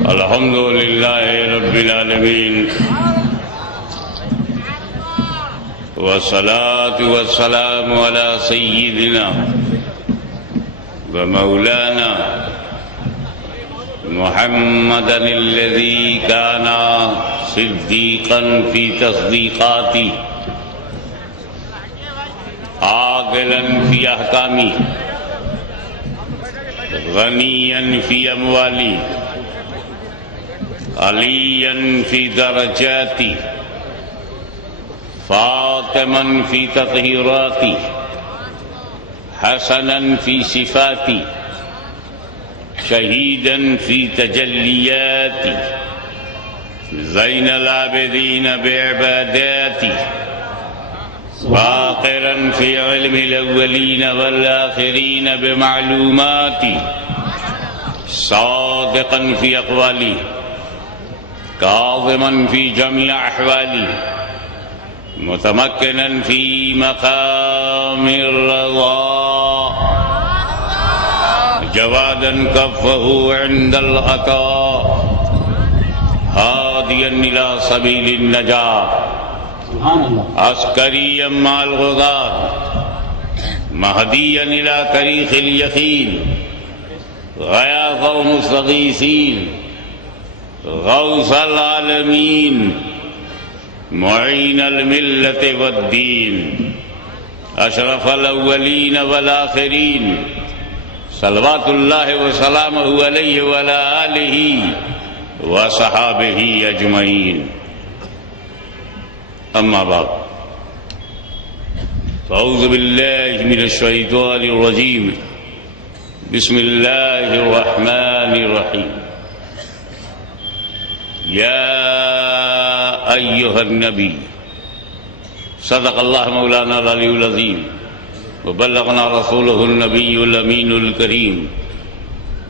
الحمد لله رب العالمين والصلاة والسلام على سيدنا ومولانا محمد الذي كان صديقا في تصديقاته عاقلا في أحكامه غنيا في أمواله عليا في درجاته فاطما في تطهيراته حسنا في صفاته شهيدا في تجلياته زين العابدين بعباداته باقرا في علم الأولين والآخرين بمعلوماته صادقا في أقواله كاظما في جميع أحواله متمكنا في مقام الرضا جوادا كفه عند العطاء هاديا إلى سبيل النجاة عسكريا مع الغزاة مهديا إلى طريق اليقين غياث المستغيثين غوث العالمين معين الملة والدين أشرف الأولين والآخرين صلوات الله وسلامه عليه وعلى آله وصحابه أجمعين أما بعد فأعوذ بالله من الشيطان الرجيم بسم الله الرحمن الرحيم يا أيها النبي صدق الله مولانا العلي العظيم وبلغنا رسوله النبي الأمين الكريم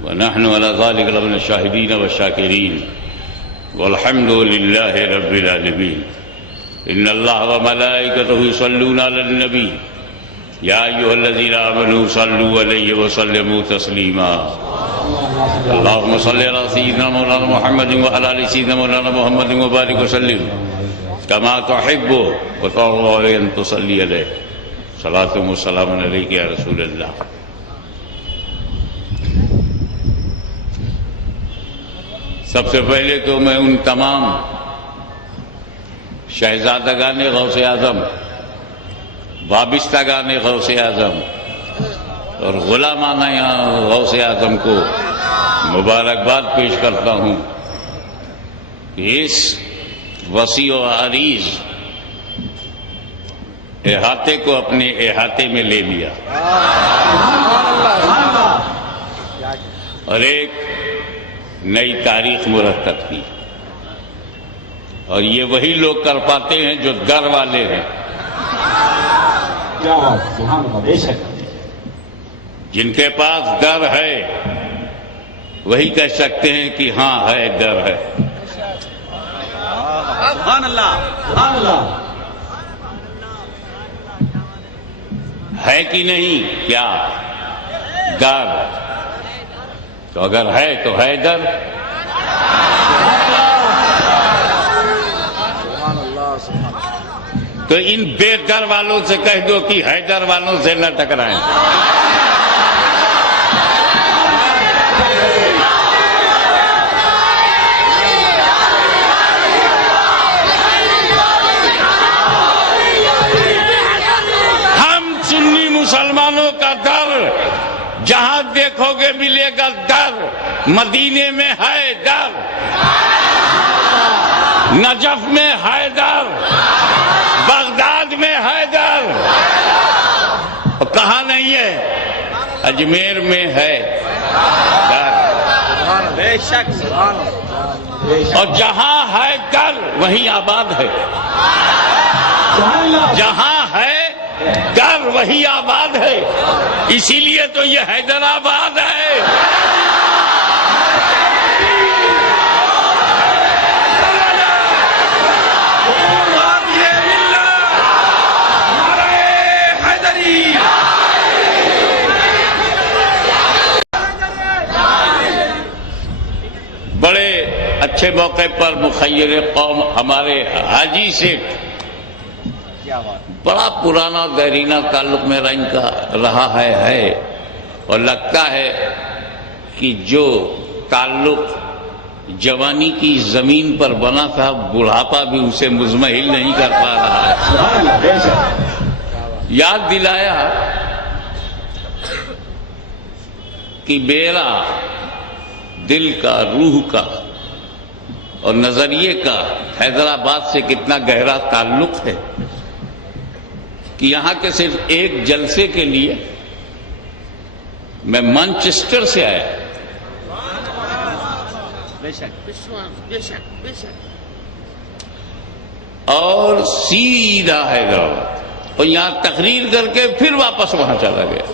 ونحن على ذلك لمن الشاهدين والشاكرين والحمد لله رب العالمين إن الله وملائكته يصلون على النبي يا أيها الذين آمنوا صلوا عليه وسلموا تسليما اللهم صل على سيدنا مولانا محمد وعلى آل سيدنا مولانا محمد وبارك وسلم كما تحب وترضى أن تصلي عليه صلاة والسلام عليك يا رسول الله. سب سے پہلے تو میں ان تمام شہزادگان غوث اعظم وابستگان غوث اعظم اور غلامانہ غوث اعظم کو مبارکباد پیش کرتا ہوں کہ اس وسیع و عریض احاطے کو اپنے احاطے میں لے لیا اور ایک نئی تاریخ مرتب کی. اور یہ وہی لوگ کر پاتے ہیں جو در والے ہیں. جن کے پاس در ہے وہی کہہ سکتے ہیں کہ ہاں ہے در ہے. سبحان اللہ سبحان اللہ. ہے کہ نہیں کیا در؟ تو اگر ہے تو ہے در. تو ان بے در والوں سے کہہ دو کہ حیدر والوں سے نہ ٹکرائیں. ہم سنی مسلمانوں کا در جہاں دیکھو گے ملے گا در. مدینے میں ہے در, نجف میں ہے در, بغداد میں ہے در. کہاں نہیں ہے؟ اجمیر میں ہے در. بے شک سبحان اللہ. اور جہاں ہے در وہیں آباد ہے. جہاں ہے در وہی آباد ہے. اسی لیے تو یہ حیدرآباد ہے. بڑے اچھے موقع پر مخیر قوم ہمارے حاجی سے بڑا پرانا دیرینہ تعلق میرا ان کا رہا ہے اور لگتا ہے کہ جو تعلق جوانی کی زمین پر بنا تھا بڑھاپا بھی اسے مزمحل نہیں کر پا رہا ہے. یاد دلایا کہ میرا دل کا، روح کا اور نظریے کا حیدرآباد سے کتنا گہرا تعلق ہے کہ یہاں کے صرف ایک جلسے کے لیے میں مانچسٹر سے آیا اور سیدھا حیدرآباد اور یہاں تقریر کر کے پھر واپس وہاں چلا گیا،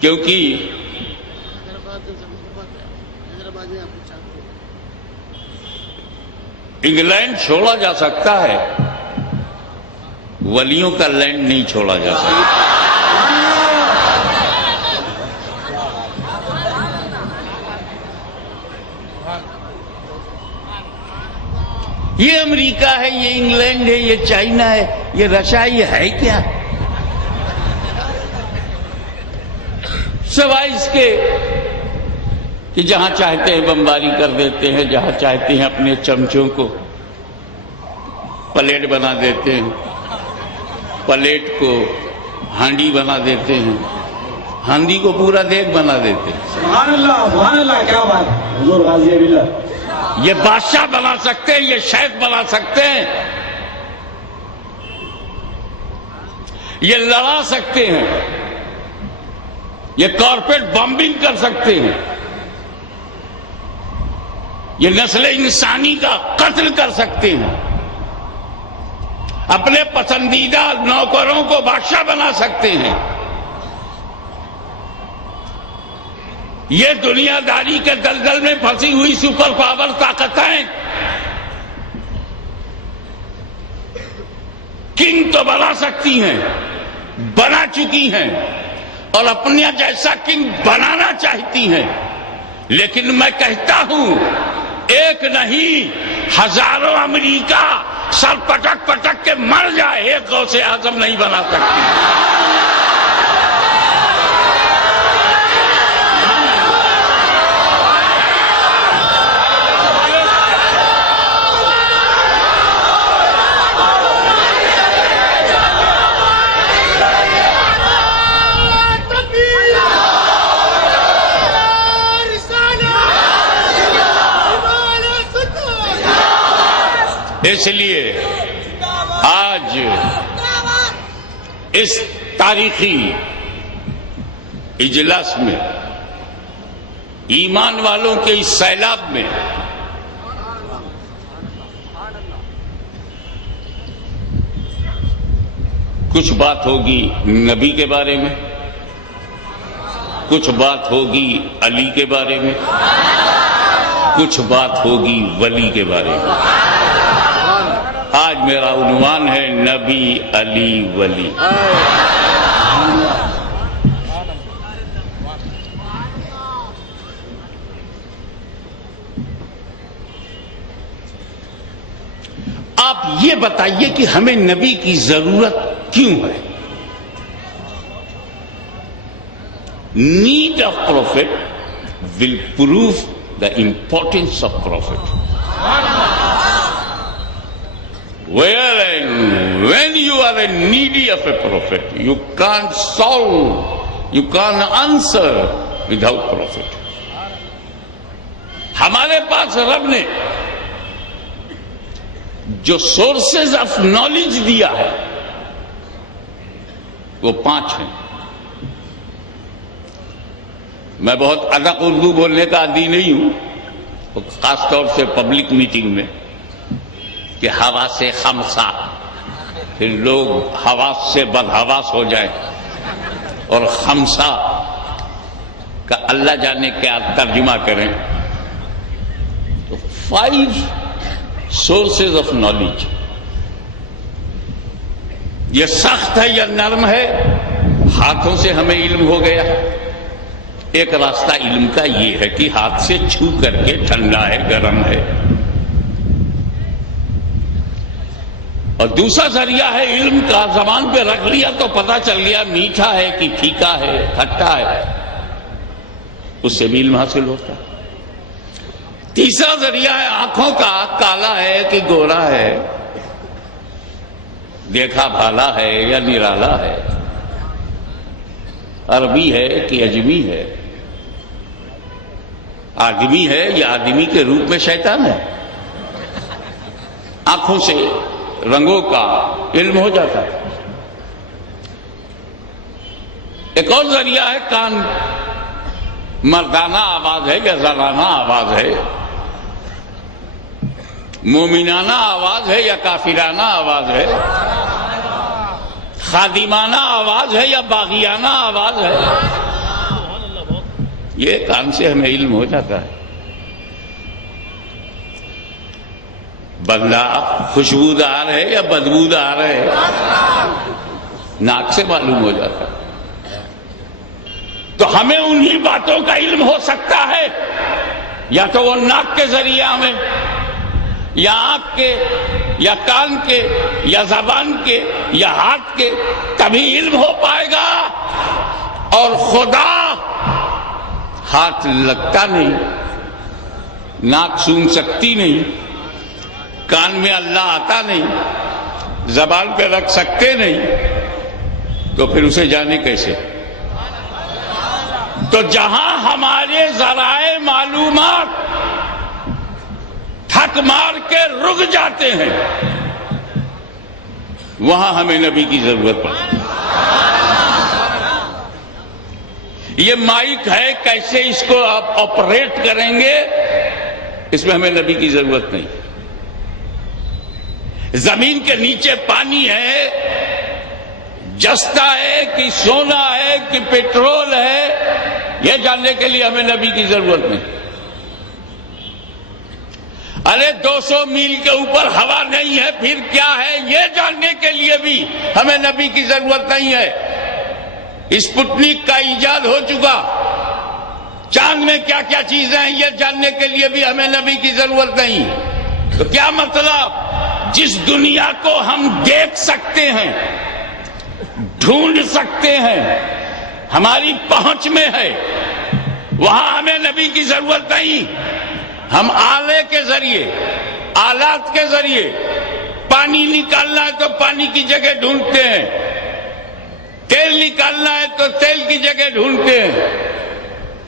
کیونکہ انگلینڈ چھوڑا جا سکتا ہے، ولیوں کا لینڈ نہیں چھوڑا جا سکتا. یہ امریکہ ہے، یہ انگلینڈ ہے، یہ چائنا ہے، یہ رشیا، یہ ہے کیا؟ سوائے اس کے کہ جہاں چاہتے ہیں بمباری کر دیتے ہیں، جہاں چاہتے ہیں اپنے چمچوں کو پلیٹ بنا دیتے ہیں، پلیٹ کو ہانڈی بنا دیتے ہیں، ہانڈی کو پورا دیگ بنا دیتے ہیں. سبحان اللہ کیا بات ہے حضور غازی باللہ. یہ بادشاہ بنا سکتے ہیں، یہ شیخ بنا سکتے ہیں، یہ لڑا سکتے ہیں، یہ کارپیٹ بمبنگ کر سکتے ہیں، یہ نسل انسانی کا قتل کر سکتے ہیں، اپنے پسندیدہ نوکروں کو بادشاہ بنا سکتے ہیں. یہ دنیا داری کے دلدل میں پھنسی ہوئی سپر پاور طاقتیں کنگ تو بنا سکتی ہیں، بنا چکی ہیں اور اپنے جیسا کنگ بنانا چاہتی ہیں، لیکن میں کہتا ہوں ایک نہیں ہزاروں امریکہ سر پٹک پٹک کے مر جائے، ایک غوث اعظم نہیں بنا سکتی. اس لیے آج اس تاریخی اجلاس میں ایمان والوں کے اس سیلاب میں کچھ بات ہوگی نبی کے بارے میں، کچھ بات ہوگی علی کے بارے میں، کچھ بات ہوگی ولی کے بارے میں. آج میرا عنوان ہے نبی، علی، ولی. آپ یہ بتائیے کہ ہمیں نبی کی ضرورت کیوں ہے؟ Need of prophet will prove the importance of prophet. When you are a needy of a prophet, you can't solve, you can't answer without prophet. ہمارے پاس رب نے جو سورسز آف نالج دیا ہے وہ 5 ہیں. میں بہت ادق اردو بولنے کا عادی نہیں ہوں، خاص طور سے پبلک میٹنگ میں، کہ حواس خمسہ، پھر لوگ حواس سے بدحواس ہو جائے اور خمسہ کا اللہ جانے کیا ترجمہ کریں. تو 5 سورسز آف نالج. یہ سخت ہے یا نرم ہے؟ ہاتھوں سے ہمیں علم ہو گیا، ایک راستہ علم کا یہ ہے کہ ہاتھ سے چھو کر کے ٹھنڈا ہے، گرم ہے، اور دوسرا ذریعہ ہے علم کا، زبان پہ رکھ لیا تو پتہ چل گیا میٹھا ہے کہ پھیکا ہے، کھٹا ہے، اس سے بھی علم حاصل ہوتا ہے۔ تیسرا ذریعہ ہے آنکھوں کا، کالا ہے کہ گورا ہے، دیکھا بھالا ہے یا نرالا ہے، عربی ہے کہ عجمی ہے، آدمی ہے یا آدمی کے روپ میں شیطان ہے۔ آنکھوں سے رنگوں کا علم ہو جاتا ہے۔ ایک اور ذریعہ ہے کان، مردانہ آواز ہے یا زنانہ آواز ہے، مومنانہ آواز ہے یا کافرانہ آواز ہے، خادمانہ آواز ہے یا باغیانہ آواز ہے، یہ کان سے ہمیں علم ہو جاتا ہے۔ بندہ خوشبودار ہے یا بدبودار ہے، ناک سے معلوم ہو جاتا ہے۔ تو ہمیں انہی باتوں کا علم ہو سکتا ہے، یا تو وہ ناک کے ذریعے ہمیں، یا آنکھ کے، یا کان کے، یا زبان کے، یا ہاتھ کے، تبھی علم ہو پائے گا۔ اور خدا ہاتھ لگتا نہیں، ناک سون سکتی نہیں، کان میں اللہ آتا نہیں، زبان پہ رکھ سکتے نہیں، تو پھر اسے جانے کیسے؟ تو جہاں ہمارے ذرائع معلومات تھک مار کے رک جاتے ہیں، وہاں ہمیں نبی کی ضرورت پڑتی ہے۔ یہ مائک ہے، کیسے اس کو آپ آپریٹ کریں گے، اس میں ہمیں نبی کی ضرورت نہیں۔ زمین کے نیچے پانی ہے، جستا ہے کہ سونا ہے کہ پیٹرول ہے، یہ جاننے کے لیے ہمیں نبی کی ضرورت نہیں۔ ارے 200 میل کے اوپر ہوا نہیں ہے، پھر کیا ہے، یہ جاننے کے لیے بھی ہمیں نبی کی ضرورت نہیں ہے۔ اسپوتنک کا ایجاد ہو چکا، چاند میں کیا کیا چیزیں ہیں، یہ جاننے کے لیے بھی ہمیں نبی کی ضرورت نہیں۔ تو کیا مطلب، جس دنیا کو ہم دیکھ سکتے ہیں، ڈھونڈ سکتے ہیں، ہماری پہنچ میں ہے، وہاں ہمیں نبی کی ضرورت نہیں۔ ہم آلے کے ذریعے، آلات کے ذریعے پانی نکالنا ہے تو پانی کی جگہ ڈھونڈتے ہیں، تیل نکالنا ہے تو تیل کی جگہ ڈھونڈتے ہیں،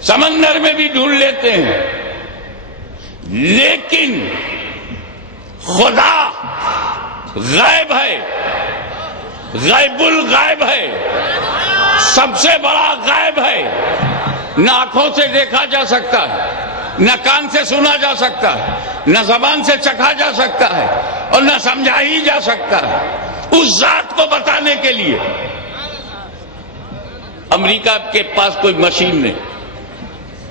سمندر میں بھی ڈھونڈ لیتے ہیں، لیکن خدا غائب ہے، غیب الغائب ہے، سب سے بڑا غائب ہے، نہ آنکھوں سے دیکھا جا سکتا ہے، نہ کان سے سنا جا سکتا ہے، نہ زبان سے چکھا جا سکتا ہے، اور نہ سمجھا ہی جا سکتا ہے۔ اس ذات کو بتانے کے لیے امریکہ کے پاس کوئی مشین نہیں،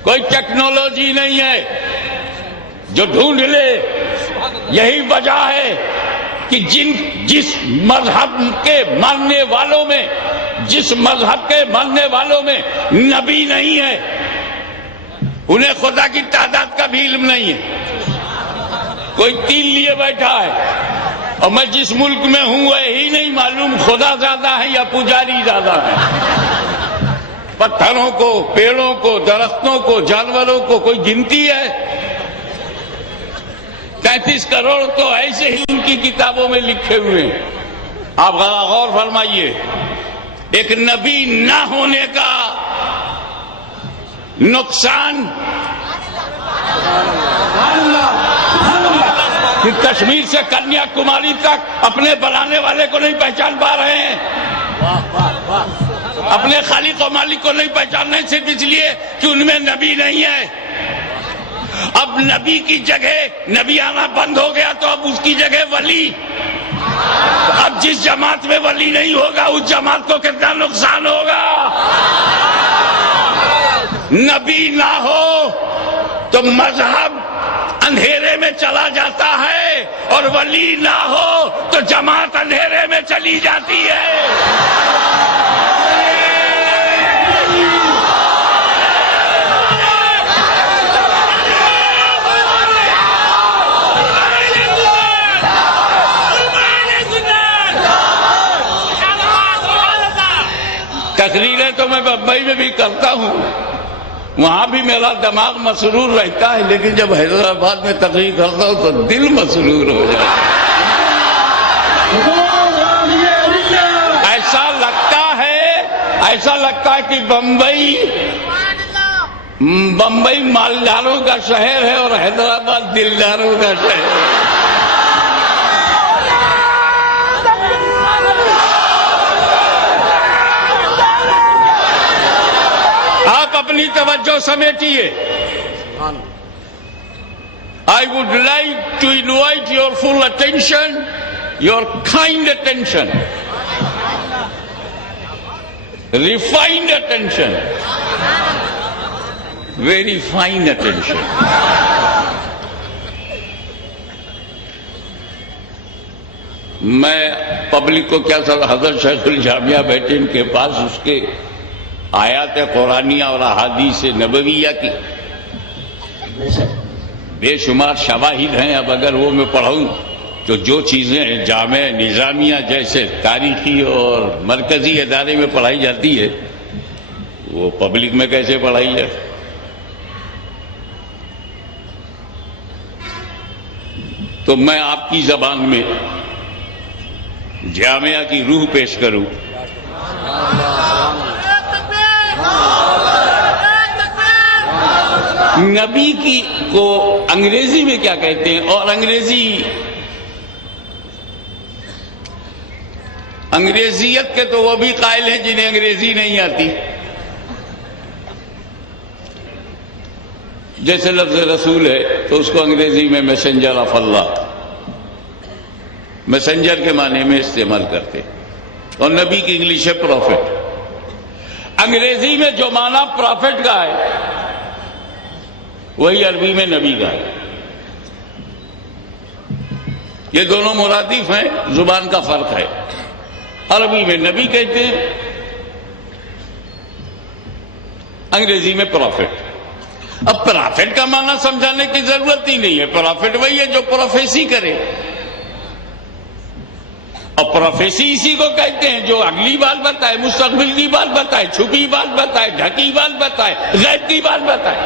کوئی ٹیکنالوجی نہیں ہے جو ڈھونڈ لے۔ یہی وجہ ہے کہ جس مذہب کے ماننے والوں میں، جس مذہب کے ماننے والوں میں نبی نہیں ہے، انہیں خدا کی تعداد کا بھی علم نہیں ہے۔ کوئی تین لیے بیٹھا ہے، اور میں جس ملک میں ہوں وہی نہیں معلوم خدا زیادہ ہے یا پجاری زیادہ ہے۔ پتھروں کو، پیڑوں کو، درختوں کو، جانوروں کو کوئی گنتی ہے؟ 33 کروڑ تو ایسے ہی ان کی کتابوں میں لکھے ہوئے ہیں۔ آپ غور فرمائیے، ایک نبی نہ ہونے کا نقصان کہ کشمیر سے کنیا کماری تک اپنے بنانے والے کو نہیں پہچان پا رہے ہیں، اپنے خالق و مالک کو نہیں پہچان رہے، صرف اس لیے کہ ان میں نبی نہیں ہے۔ اب نبی کی جگہ نبی آنا بند ہو گیا تو اب اس کی جگہ ولی۔ اب جس جماعت میں ولی نہیں ہوگا اس جماعت کو کتنا نقصان ہوگا۔ نبی نہ ہو تو مذہب اندھیرے میں چلا جاتا ہے، اور ولی نہ ہو تو جماعت اندھیرے میں چلی جاتی ہے۔ بمبئی میں بھی کرتا ہوں، وہاں بھی میرا دماغ مسرور رہتا ہے، لیکن جب حیدرآباد میں تقریر کرتا ہوں تو دل مسرور ہو جاتا ہے۔ ایسا لگتا ہے کہ بمبئی مالداروں کا شہر ہے اور حیدرآباد دلداروں کا شہر ہے۔ آپ اپنی توجہ سمیٹیے۔ I would like to invite your full attention, your kind attention, refined attention, very fine attention. میں پبلک کو کیا سر، حضرت شیخ الجامعہ بیٹھے ان کے پاس اس کے آیات قرآنیہ اور احادیث نبویہ کی بے شمار شواہد ہیں۔ اب اگر وہ میں پڑھوں تو جو چیزیں جامعہ نظامیہ جیسے تاریخی اور مرکزی ادارے میں پڑھائی جاتی ہے وہ پبلک میں کیسے پڑھائی جائے؟ تو میں آپ کی زبان میں جامعہ کی روح پیش کروں۔ نبی کی کو انگریزی میں کیا کہتے ہیں، اور انگریزیت کے تو وہ بھی قائل ہیں جنہیں انگریزی نہیں آتی۔ جیسے لفظ رسول ہے تو اس کو انگریزی میں میسنجر آف اللہ، میسنجر کے معنی میں استعمال کرتے، اور نبی کی انگلش ہے پروفٹ۔ انگریزی میں جو معنی پروفٹ کا ہے وہی عربی میں نبی کا ہے۔ یہ دونوں مرادف ہیں، زبان کا فرق ہے۔ عربی میں نبی کہتے ہیں، انگریزی میں پروفٹ۔ اب پروفٹ کا معنی سمجھانے کی ضرورت ہی نہیں ہے، پروفٹ وہی ہے جو پروفیسی کرے، اور پروفیسی اسی کو کہتے ہیں جو اگلی بات بتائے، مستقبل کی بات بتائے، چھپی بات بتائے، ڈھکی بات بتائے، غیب کی بات بتائے۔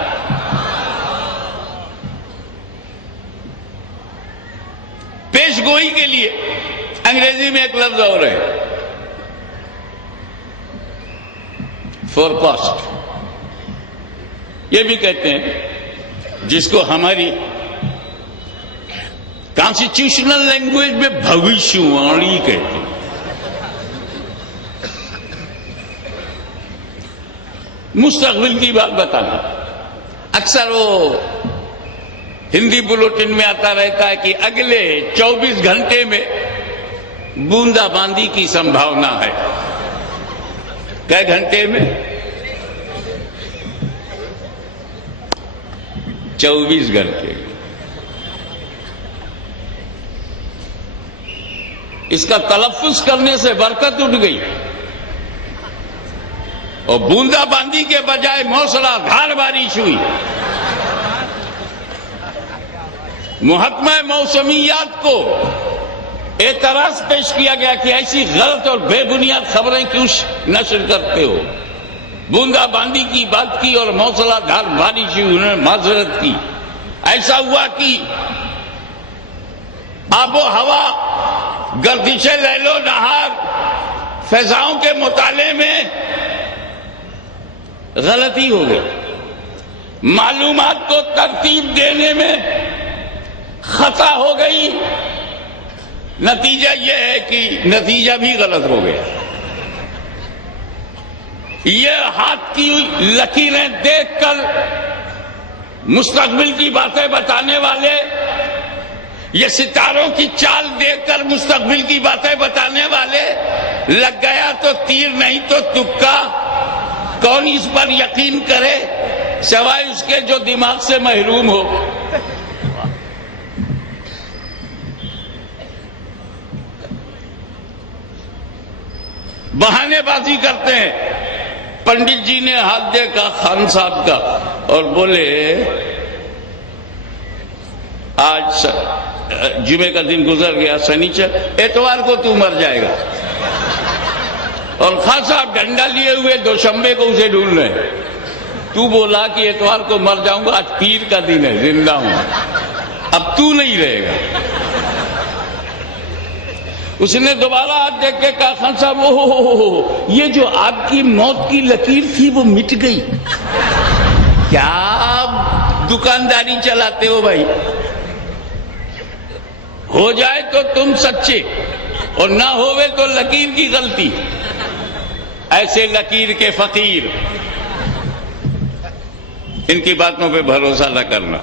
پیش گوئی کے لیے انگریزی میں ایک لفظ اور ہے، فور کاسٹ، یہ بھی کہتے ہیں، جس کو ہماری کانسٹیٹیوشنل لینگویج میں بھوشیوانی کہتے ہیں۔ مستقبل کی بات بتانا، اکثر وہ ہندی بلیٹن میں آتا رہتا ہے کہ اگلے 24 گھنٹے میں بوندا باندی کی سمبھاونا ہے۔ کئے گھنٹے میں؟ 24 گھنٹے میں۔ اس کا تلفظ کرنے سے برکت اٹھ گئی، اور بوندا باندی کے بجائے موسلا دھار بارش ہوئی۔ محکمہ موسمیات کو اعتراض پیش کیا گیا کہ ایسی غلط اور بے بنیاد خبریں کیوں نشر کرتے ہو؟ بوندا باندی کی بات کی اور موسلا دھار بارش ہوئی، انہوں نے معذرت کی۔ ایسا ہوا کہ آب و ہوا، گردش لیل و نہار، فضاؤں کے مطالعے میں غلطی ہو گئی، معلومات کو ترتیب دینے میں خطا ہو گئی، نتیجہ یہ ہے کہ نتیجہ بھی غلط ہو گیا۔ یہ ہاتھ کی لکیریں دیکھ کر مستقبل کی باتیں بتانے والے، یہ ستاروں کی چال دیکھ کر مستقبل کی باتیں بتانے والے، لگ گیا تو تیر نہیں تو تکا، کون اس پر یقین کرے سوائے اس کے جو دماغ سے محروم ہو۔ بہانے بازی کرتے ہیں۔ پنڈت جی نے ہاتھ دیکھا خان صاحب کا اور بولے آج جمعے کا دن گزر گیا، سنیچر، اتوار کو تو مر جائے گا۔ اور خان صاحب ڈنڈا لیے ہوئے دوشنبے کو اسے ڈھونڈ رہے ہیں. تو بولا کہ اتوار کو مر جاؤں گا، آج پیر کا دن ہے، زندہ ہوں، اب تو نہیں رہے گا. اس نے دوبارہ ہاتھ دیکھ کے کہا خان صاحب یہ جو آپ کی موت کی لکیر تھی وہ مٹ گئی. کیا دکانداری چلاتے ہو بھائی؟ ہو جائے تو تم سچے اور نہ ہوئے تو لکیر کی غلطی. ایسے لکیر کے فقیر، ان کی باتوں پہ بھروسہ نہ کرنا.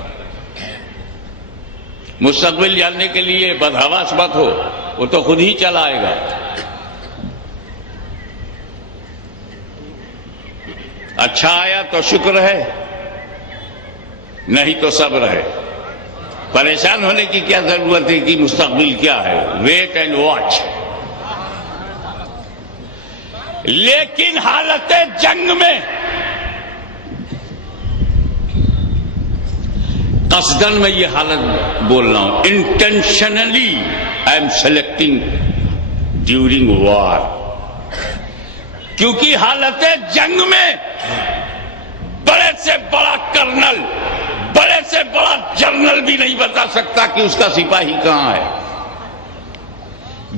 مستقبل جاننے کے لیے بدحواس مت ہو، وہ تو خود ہی چلا آئے گا. اچھا آیا تو شکر ہے، نہیں تو صبر ہے. پریشان ہونے کی کیا ضرورت ہے کہ مستقبل کیا ہے؟ Wait and watch. لیکن حالت جنگ میں قصداً میں یہ حالت بول رہا ہوں، intentionally I am selecting during war, کیونکہ حالت جنگ میں بڑے سے بڑا کرنل، بڑے سے بڑا جنرل بھی نہیں بتا سکتا کہ اس کا سپاہی کہاں ہے.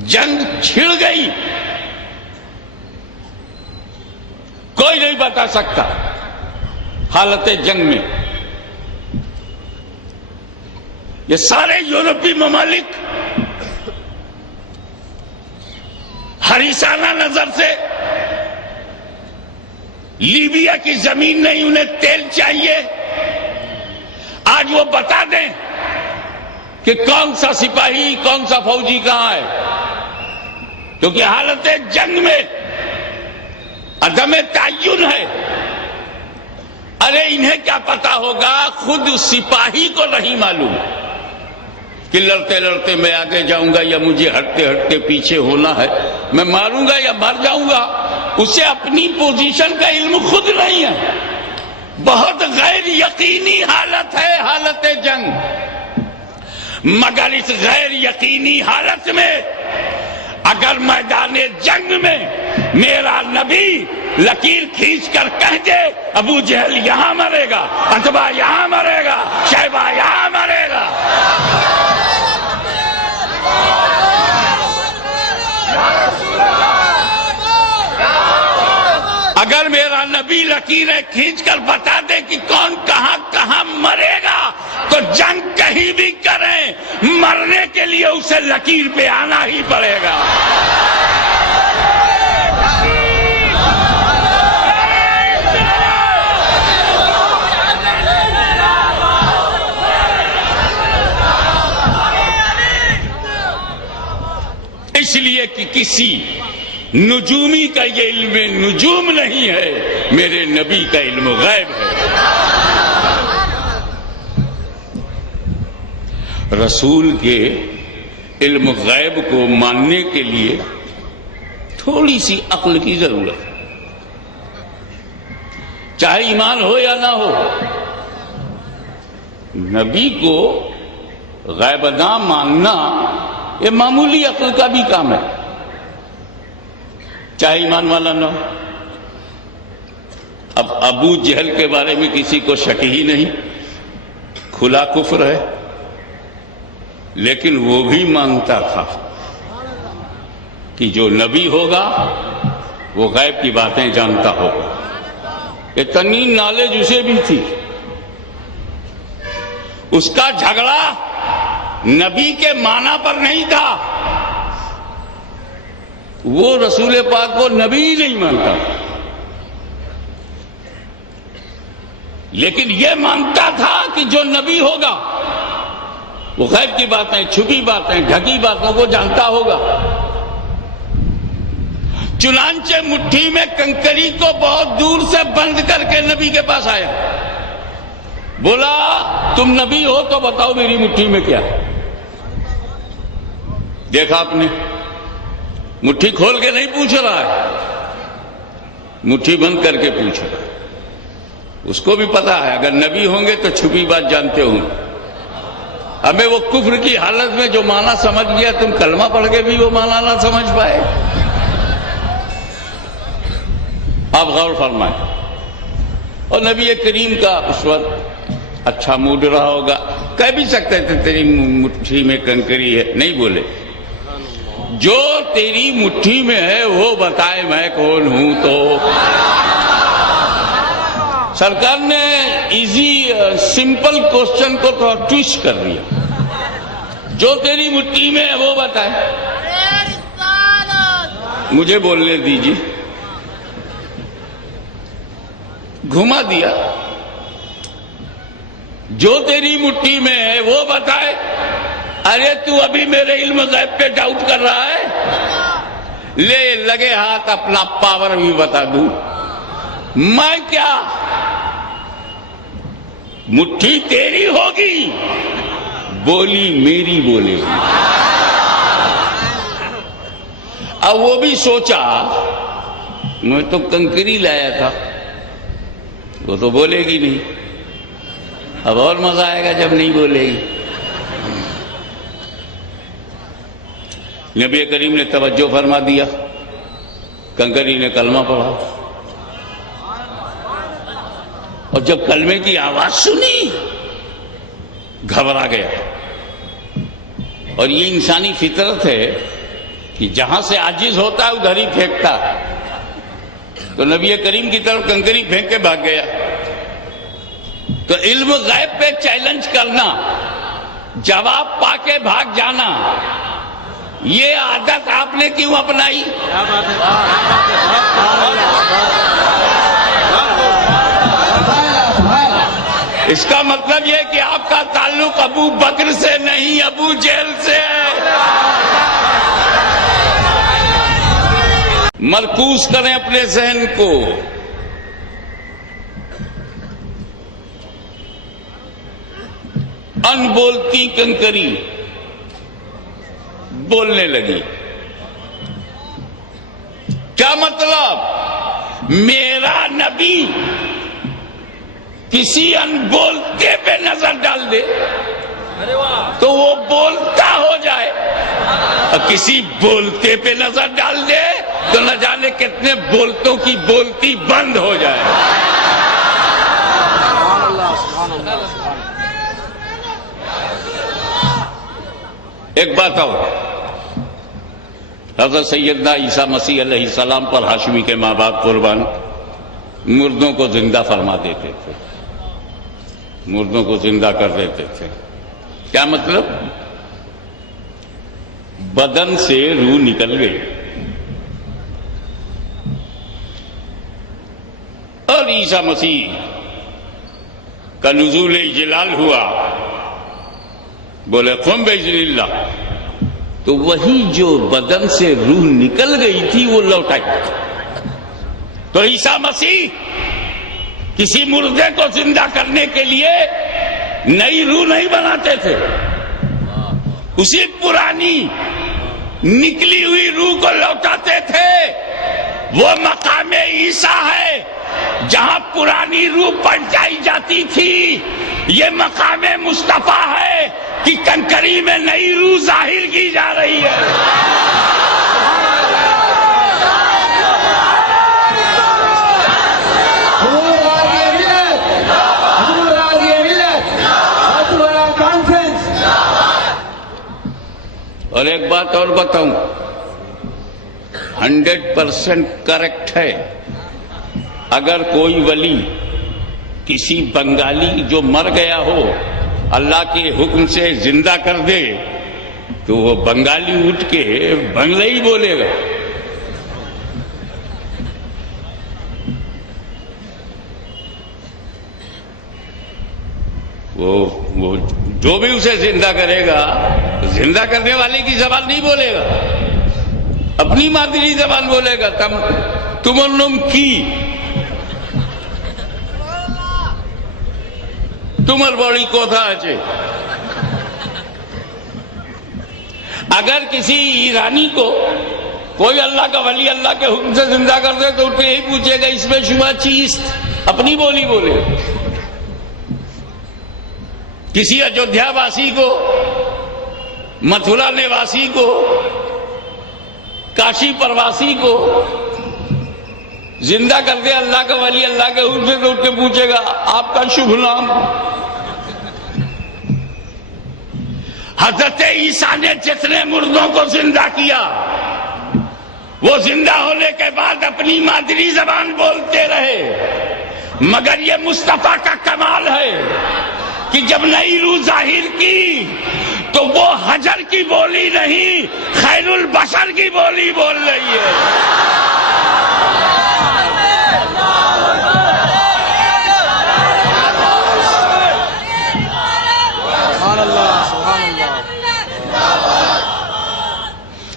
جنگ چھڑ گئی، کوئی نہیں بتا سکتا. حالت جنگ میں یہ سارے یورپی ممالک حریصانہ نظر سے لیبیا کی زمین نہیں، انہیں تیل چاہیے، آج وہ بتا دیں کہ کون سا سپاہی کون سا فوجی کہاں ہے، کیونکہ حالت جنگ میں عدم تعین ہے. ارے انہیں کیا پتا ہوگا، خود سپاہی کو نہیں معلوم کہ لڑتے لڑتے میں آگے جاؤں گا یا مجھے ہٹتے ہٹتے پیچھے ہونا ہے، میں ماروں گا یا مر جاؤں گا. اسے اپنی پوزیشن کا علم خود نہیں ہے. بہت غیر یقینی حالت ہے حالت جنگ. مگر اس غیر یقینی حالت میں اگر میدان جنگ میں میرا نبی لکیر کھینچ کر کہہ دے ابو جہل یہاں مرے گا، عتبہ یہاں مرے گا، شیبہ یہاں مرے گا، اگر میرا نبی لکیریں کھینچ کر بتا دے کہ کون کہاں کہاں مرے گا، تو جنگ کہیں بھی کریں، مرنے کے لیے اسے لکیر پہ آنا ہی پڑے گا. اس لیے کہ کسی نجومی کا یہ علم نجوم نہیں ہے، میرے نبی کا علم غیب ہے. رسول کے علم غیب کو ماننے کے لیے تھوڑی سی عقل کی ضرورت ہے، چاہے ایمان ہو یا نہ ہو. نبی کو غیب نہ ماننا یہ معمولی عقل کا بھی کام ہے، چاہے ایمان والا نہ ہو. اب ابو جہل کے بارے میں کسی کو شک ہی نہیں، کھلا کفر ہے، لیکن وہ بھی مانتا تھا کہ جو نبی ہوگا وہ غیب کی باتیں جانتا ہوگا. اتنی نالج اسے بھی تھی. اس کا جھگڑا نبی کے معنی پر نہیں تھا، وہ رسول پاک کو نبی ہی نہیں مانتا، لیکن یہ مانتا تھا کہ جو نبی ہوگا وہ غیب کی باتیں، چھپی باتیں، ڈھکی باتوں کو جانتا ہوگا. چنانچہ مٹھی میں کنکری کو بہت دور سے بند کر کے نبی کے پاس آیا، بولا تم نبی ہو تو بتاؤ میری مٹھی میں کیا ہے. دیکھا آپ نے، مٹھی کھول کے نہیں پوچھ رہا ہے، مٹھی بند کر کے پوچھ رہا ہے. اس کو بھی پتا ہے اگر نبی ہوں گے تو چھپی بات جانتے ہوں گے. ہمیں وہ کفر کی حالت میں جو معنی سمجھ گیا، تم کلمہ پڑھ کے بھی وہ معنی نہ سمجھ پائے. آپ غور فرمائیں. اور نبی کریم کا اس وقت اچھا موڈ رہا ہوگا. کہہ بھی سکتے تھے تیری مٹھی میں کنکری ہے, نہیں بولے. جو تیری مٹھی میں ہے وہ بتائے میں کون ہوں. تو سرکار نے ایزی سمپل کوشچن کو تھوڑا ٹویسٹ کر دیا. جو تیری مٹھی میں ہے وہ بتائے. مجھے بولنے دیجیے. گھما دیا. جو تیری مٹھی میں ہے وہ بتائے. ارے تو ابھی میرے علم غیب پہ ڈاؤٹ کر رہا ہے. لے لگے ہاتھ اپنا پاور بھی بتا دوں. میں کیا مٹھی تیری ہوگی, بولی میری بولے گی. اب وہ بھی سوچا میں تو کنکری لایا تھا, وہ تو بولے گی نہیں. اب اور مزہ آئے گا جب نہیں بولے گی. نبی کریم نے توجہ فرما دیا. کنکری نے کلمہ پڑھا, اور جب کلمے کی آواز سنی گھبرا گیا. اور یہ انسانی فطرت ہے کہ جہاں سے عاجز ہوتا ہے ادھر ہی پھینکتا. تو نبی کریم کی طرف کنکری پھینک کے بھاگ گیا. تو علم غیب پہ چیلنج کرنا, جواب پا کے بھاگ جانا, یہ عادت آپ نے کیوں اپنائی؟ اس کا مطلب یہ کہ آپ کا تعلق ابو بکر سے نہیں ابو جہل سے ہے. مرکوز کریں اپنے ذہن کو. ان بولتی کنکری بولنے لگی. کیا مطلب؟ میرا نبی کسی ان بولتے پہ نظر ڈال دے تو وہ بولتا ہو جائے, اور کسی بولتے پہ نظر ڈال دے تو نہ جانے کتنے بولتوں کی بولتی بند ہو جائے. ایک بات اور, حضرت سیدنا عیسیٰ مسیح علیہ السلام پر ہاشمی کے ماں باپ قربان مردوں کو زندہ فرما دیتے تھے, مردوں کو زندہ کر دیتے تھے. کیا مطلب؟ بدن سے روح نکل گئی اور عیسیٰ مسیح کا نزول جلال ہوا. بولے قم باذن اللہ, تو وہی جو بدن سے روح نکل گئی تھی وہ لوٹ آئی. تو عیسیٰ مسیح کسی مردے کو زندہ کرنے کے لیے نئی روح نہیں بناتے تھے, اسی پرانی نکلی ہوئی روح کو لوٹاتے تھے. وہ مقام عیسیٰ ہے جہاں پرانی روح پلٹ جائی جاتی تھی. یہ مقام مصطفیٰ ہے کہ کنکری میں نئی روح ظاہر کی جا رہی ہے. اور ایک بات اور بتاؤں, 100% کریکٹ ہے. اگر کوئی ولی کسی بنگالی جو مر گیا ہو اللہ کے حکم سے زندہ کر دے تو وہ بنگالی اٹھ کے بنگلہ ہی بولے گا. وہ جو بھی اسے زندہ کرے گا, زندہ کرنے والے کی زبان نہیں بولے گا, اپنی مادری زبان بولے گا. تمرنم کی تمر بڑی کوتھا ہے. اگر کسی ایرانی کو کوئی اللہ کا ولی اللہ کے حکم سے زندہ کر دے تو اٹھ کے یہی پوچھے گا اس میں شبہ چیست, اپنی بولی بولے. کسی ایودھیا واسی کو, متھرا نواسی کو, کاشی پرواسی کو زندہ کر دے اللہ کا ولی اللہ کے حکم سے تو اٹھ کے پوچھے گا آپ کا شبھ نام۔ حضرت عیسیٰ نے جتنے مردوں کو زندہ کیا وہ زندہ ہونے کے بعد اپنی مادری زبان بولتے رہے، مگر یہ مصطفیٰ کا کمال ہے کہ جب نئی روح ظاہر کی تو وہ حجر کی بولی نہیں خیر البشر کی بولی بول رہی ہے۔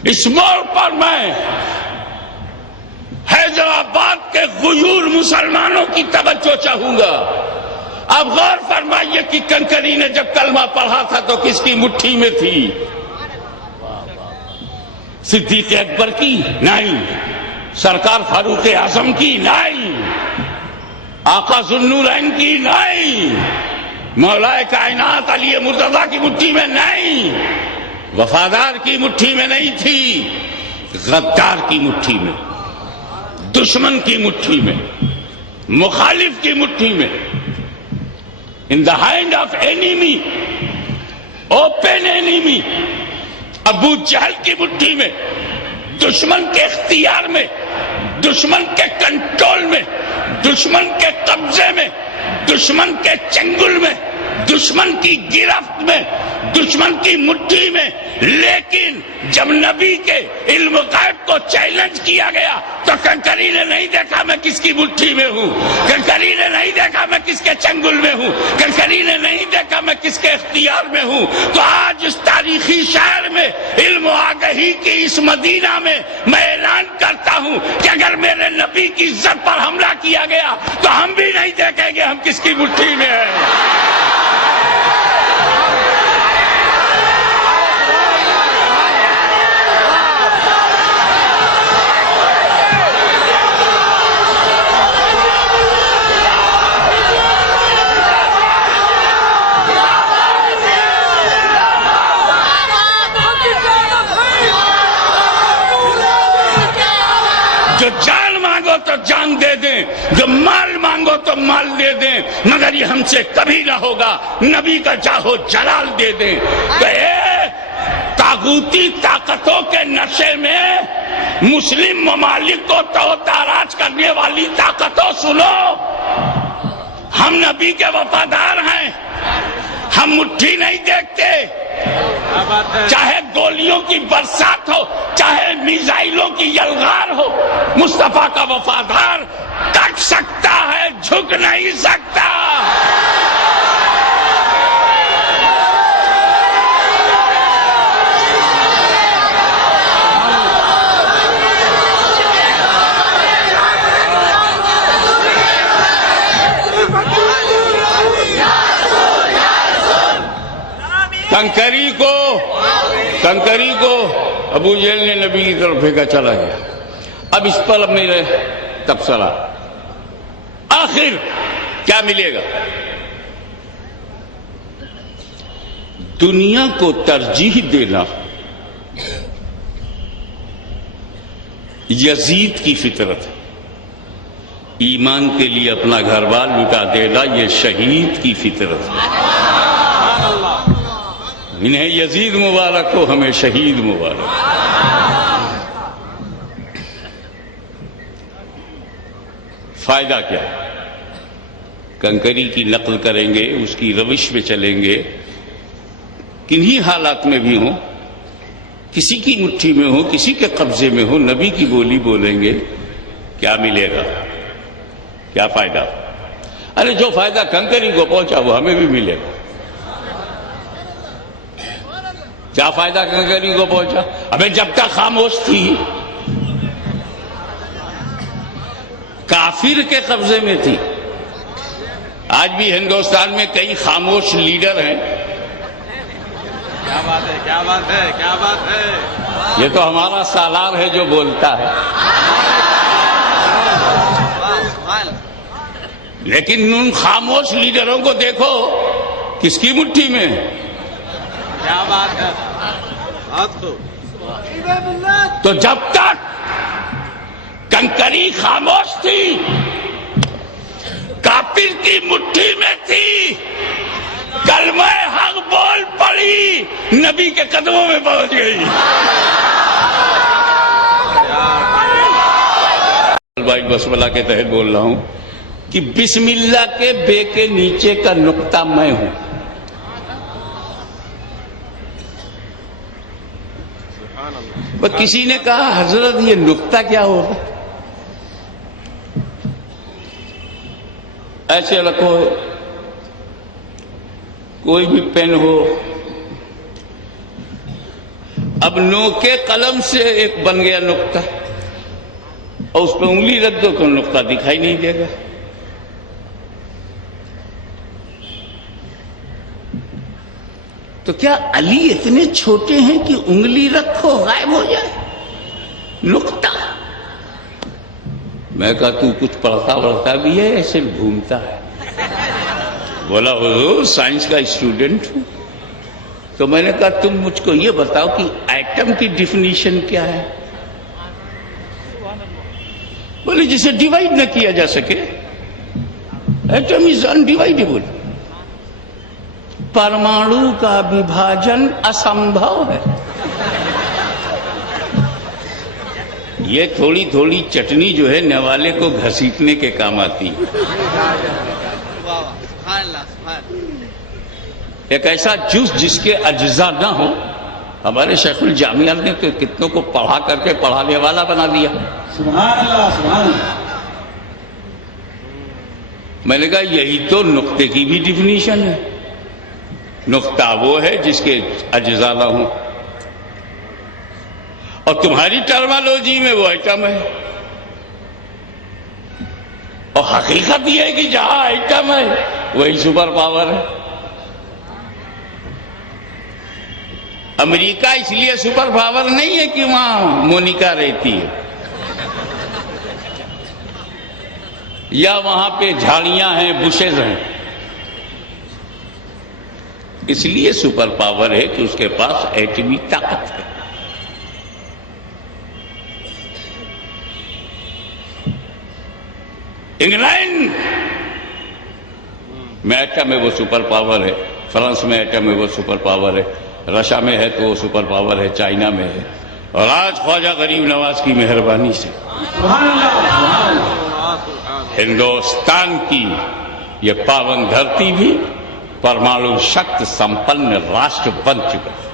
اس موڑ پر میں حیدرآباد کے غیور مسلمانوں کی توجہ چاہوں گا۔ اب غور فرمائیے کہ کنکری نے جب کلمہ پڑھا تھا تو کس کی مٹھی میں تھی؟ صدیق اکبر کی؟ نہیں۔ سرکار فاروق اعظم کی؟ نہیں۔ آقا ذوالنورین کی؟ نہیں۔ مولا کائنات علی مرتضیٰ کی مٹھی میں؟ نہیں۔ وفادار کی مٹھی میں نہیں تھی، غدار کی مٹھی میں، دشمن کی مٹھی میں، مخالف کی مٹھی میں، in the hand of enemy, open enemy، ابو جہل کی مٹھی میں، دشمن کے اختیار میں، دشمن کے کنٹرول میں، دشمن کے قبضے میں، دشمن کے چنگل میں، دشمن کی گرفت میں، دشمن کی مٹھی میں۔ لیکن جب نبی کے علم غیب کو چیلنج کیا گیا تو کنکری نے نہیں دیکھا میں کس کی مٹھی میں ہوں، کنکری نے نہیں دیکھا میں کس کے چنگل میں ہوں، کنکری نے نہیں دیکھا میں کس کے اختیار میں ہوں۔ تو آج اس تاریخی شہر میں علم و آگہی کی اس مدینہ میں میں اعلان کرتا ہوں کہ اگر میرے نبی کی عزت پر حملہ کیا گیا تو ہم بھی نہیں دیکھیں گے ہم کس کی مٹھی میں ہیں۔ جو جان مانگو تو جان دے دیں، جو مال مانگو تو مال دے دیں، مگر یہ ہم سے کبھی نہ ہوگا نبی کا جاہو جلال دے دیں۔ تو طاغوتی طاقتوں کے نشے میں مسلم ممالک کو تو تاراج کرنے والی طاقتوں سنو، ہم نبی کے وفادار ہیں، ہم مٹھی نہیں دیکھتے، چاہے گولیوں کی برسات ہو، چاہے میزائلوں کی یلغار ہو، مصطفیٰ کا وفادار تک سکتا ہے، جھک نہیں سکتا۔ کنکری کو ابو جہل نے نبی کی طرف پھینکا، چلا گیا۔ اب اس پر اب میرے تبصرہ، آخر کیا ملے گا؟ دنیا کو ترجیح دینا یزید کی فطرت ہے، ایمان کے لیے اپنا گھر بار لٹا دینا یہ شہید کی فطرت ہے۔ انہیں یزید مبارک ہو، ہمیں شہید مبارک۔ فائدہ کیا؟ کنکری کی نقل کریں گے، اس کی روش میں چلیں گے، کنہی حالات میں بھی ہوں، کسی کی مٹھی میں ہو، کسی کے قبضے میں ہو، نبی کی بولی بولیں گے، کیا ملے گا؟ کیا فائدہ؟ ارے جو فائدہ کنکری کو پہنچا وہ ہمیں بھی ملے گا۔ کیا فائدہ کنکری کو پہنچا؟ ابے جب تک خاموش تھی کافر کے قبضے میں تھی۔ آج بھی ہندوستان میں کئی خاموش لیڈر ہیں۔ کیا بات ہے، کیا بات ہے، کیا بات ہے۔ یہ تو ہمارا سالار ہے جو بولتا ہے، لیکن ان خاموش لیڈروں کو دیکھو کس کی مٹھی میں؟ کیا بات ہے۔ تو جب تک کنکری خاموش تھی، کافر کی مٹھی میں تھی، کلمہ حق بول پڑی، نبی کے قدموں میں پہنچ گئی۔ بھائی بسملہ کے تحت بول رہا ہوں کہ بسم اللہ کے بے کے نیچے کا نقطہ میں ہوں۔ بس کسی نے کہا حضرت یہ نقطہ کیا ہوگا؟ ایسے رکھو، کوئی بھی پین ہو، اب نو کے قلم سے ایک بن گیا نقطہ، اور اس پہ انگلی رکھ دو تو نقطہ دکھائی نہیں دے گا۔ تو کیا علی اتنے چھوٹے ہیں کہ انگلی رکھو غائب ہو جائے نقطہ؟ میں کہا تو کچھ پڑھتا بھی ہے ایسے گھومتا ہے؟ بولا حضور سائنس کا اسٹوڈنٹ ہوں۔ تو میں نے کہا تم مجھ کو یہ بتاؤ کہ ایٹم کی ڈیفینیشن کیا ہے؟ بولے جسے ڈیوائڈ نہ کیا جا سکے، ایٹم از انڈیوائڈیبل، پرمانو کا وبھاجن اسمبھو ہے۔ یہ تھوڑی تھوڑی چٹنی جو ہے نوالے کو گھسیٹنے کے کام آتی ہے۔ ایک ایسا جوس جس کے اجزاء نہ ہو، ہمارے شیخ الجامعہ نے تو کتنوں کو پڑھا کر کے پڑھانے والا بنا دیا۔ سبحان اللہ سبحان اللہ۔ میں نے کہا یہی تو نقطے کی بھی ڈیفینیشن ہے، نقطہ وہ ہے جس کے اجزاء نہ ہوں، اور تمہاری ٹرمالوجی میں وہ ایٹم ہے، اور حقیقت یہ ہے کہ جہاں ایٹم ہے وہی سپر پاور ہے۔ امریکہ اس لیے سپر پاور نہیں ہے کہ وہاں مونیکا رہتی ہے، یا وہاں پہ جھاڑیاں ہیں، بشز ہیں، اس لیے سپر پاور ہے کہ اس کے پاس ایٹمی طاقت ہے۔ انگلینڈ میں ایٹم ہے، وہ سپر پاور ہے، فرانس میں ایٹم ہے، وہ سپر پاور ہے، رشیا میں ہے تو وہ سپر پاور ہے، چائنا میں ہے، اور آج خواجہ غریب نواز کی مہربانی سے سبحان اللہ سبحان اللہ۔ ہندوستان کی یہ پاون دھرتی بھی پرمانو شکت سمپن راشٹر بن چکا ہے۔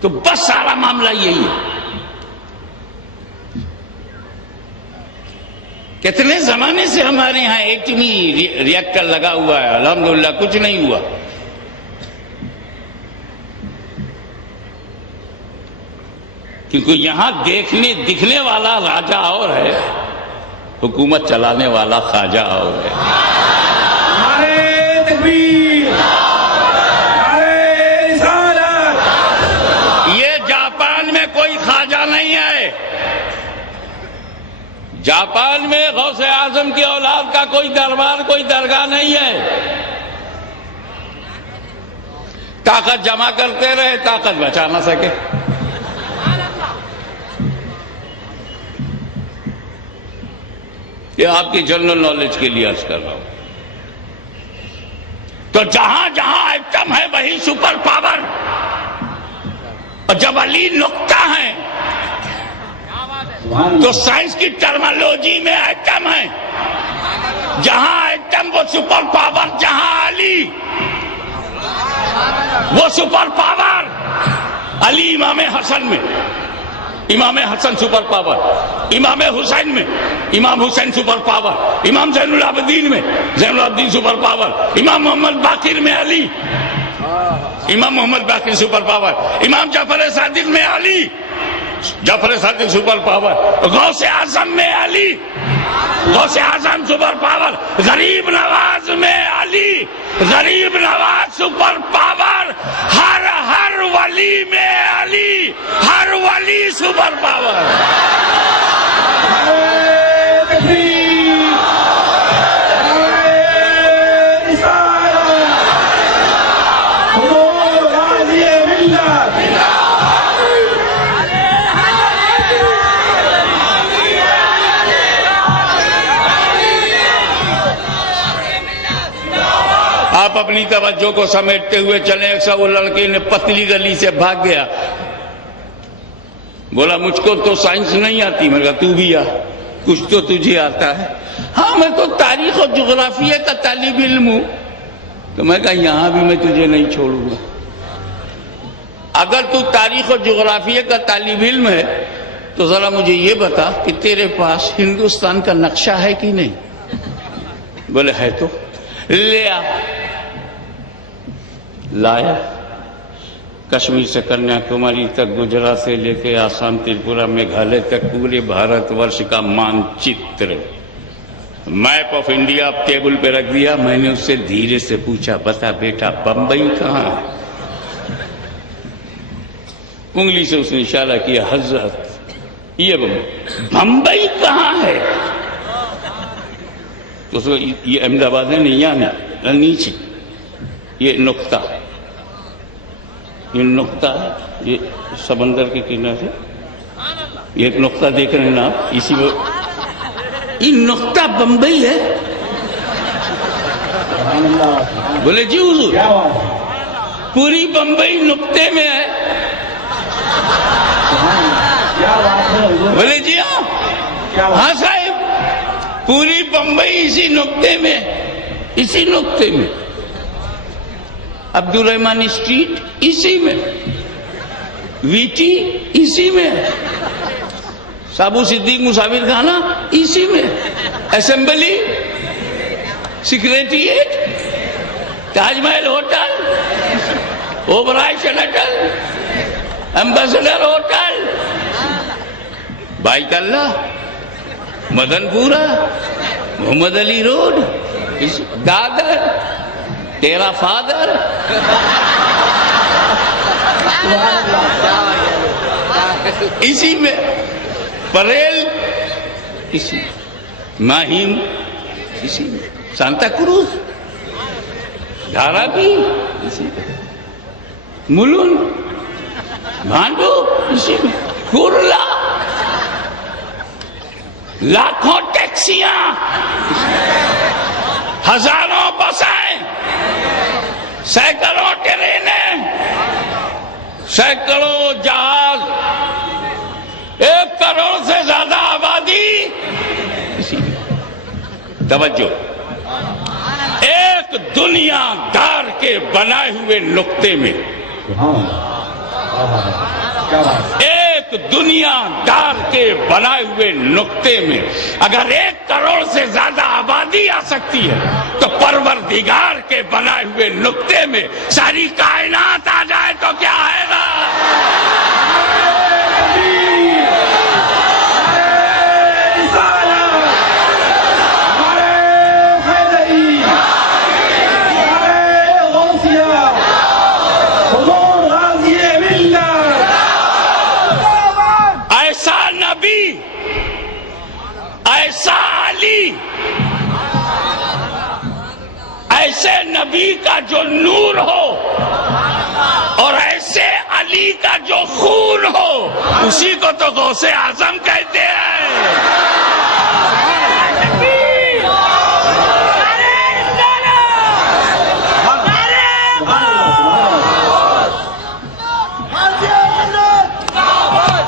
تو بس سارا معاملہ یہی ہے۔ کتنے زمانے سے ہمارے ہاں ایٹمی ری ایکٹر لگا ہوا ہے، الحمدللہ کچھ نہیں ہوا۔ کیونکہ یہاں دکھنے والا راجا اور ہے، حکومت چلانے والا خواجہ اور ہے۔ نعرے تکبیر، نعرے رسالت۔ یہ جاپان میں کوئی خواجہ نہیں ہے، جاپان میں غوث اعظم کی اولاد کا کوئی دربار، کوئی درگاہ نہیں ہے۔ طاقت جمع کرتے رہے، طاقت بچا نہ سکے۔ یہ آپ کی جنرل نالج کے لیے عرض کر رہا ہوں۔ تو جہاں جہاں ایٹم ہے وہی سپر پاور، اور جب علی نقطہ ہے تو سائنس کی ٹرمالوجی میں ایٹم ہے، جہاں ایٹم وہ سپر پاور، جہاں علی وہ سپر پاور۔ علی امام حسن میں، امام حسن سپر پاور، امام حسین میں امام حسین سپر پاور، امام زین العابدین میں زین العابدین سپر پاور، امام محمد باقر میں علی، امام محمد باقر سپر پاور، امام جعفر صادق میں علی، جعفر صادق سپر پاور، غوث اعظم میں علی، غوث اعظم سپر پاور، غریب نواز میں علی، غریب نواز سپر پاور، ہر ولی میں علی، ہر ولی سپر پاور۔ نعرے تکبیر، نعرے رسالت۔ آپ اپنی توجہ کو سمیٹتے ہوئے چلیں. وہ لڑکے نے پتلی گلی سے بھاگ گیا, بولا مجھ کو تو سائنس نہیں آتی. میں نے کہا تو بھی آ, کچھ تو تجھے آتا ہے. ہاں میں تو تاریخ اور جغرافیہ کا طالب علم ہوں. تو میں کہا یہاں بھی میں تجھے نہیں چھوڑوں گا. اگر تو تاریخ اور جغرافیہ کا طالب علم ہے تو ذرا مجھے یہ بتا کہ تیرے پاس ہندوستان کا نقشہ ہے کہ نہیں. بولے ہے تو لے آ. لایا. کشمیر سے کنیا کماری تک, گجرات سے لے کے آسام, تریپورا, میگھالیہ تک پورے بھارت ورش کا مان چتر, میپ آف انڈیا ٹیبل پہ رکھ دیا. میں نے اس سے دھیرے سے پوچھا بتا بیٹا بمبئی کہاں ہے. انگلی سے اس نے اشارہ کیا حضرت یہ بمبئی کہاں ہے. تو اس کو یہ احمد آباد ہے نہیں, یہاں نیچے یہ نقطہ, یہ نقطہ ہے, یہ سمندر کے کنارے یہ ایک نقطہ دیکھ رہے ہیں نا آپ, اسی میں یہ نقطہ بمبئی ہے. بولے جی حضور پوری بمبئی نقطے میں ہے. بولے جی ہاں صاحب پوری بمبئی اسی نقطے میں, اسی نقطے میں. عبد الرحمان اسٹریٹ اسی میں, ویٹی اسی میں, سابو صدیق مسافر خانہ اسی میں, assembly, secretariat, Taj Mahal hotel, Oberoi شنٹل, ایمبیسڈر ہوٹل, بائک اللہ, مدن پورہ, محمد علی روڈ, دادر, تیرا فادر, اسی میں, پریل اسی, ماہیم اسی میں, سانتا کروز, دھارابی اسی میں, ملن, بھانڈو اسی میں, کرلا, لاکھوں ٹیکسیاں, ہزاروں بسیں, سینکڑوں ٹرینیں, سینکڑوں جہاز, 1 کروڑ سے زیادہ آبادی. توجہ, ایک دنیا دار کے بنائے ہوئے نقطے میں, ایک دنیا دار کے بنائے ہوئے نقطے میں اگر 1 کروڑ سے زیادہ آبادی آ سکتی ہے تو پروردگار کے بنائے ہوئے نقطے میں ساری کائنات آ جائے تو کیا ہے گا. ایسا علی, ایسے نبی کا جو نور ہو اور ایسے علی کا جو خون ہو, اسی کو تو غوث اعظم کہتے ہیں.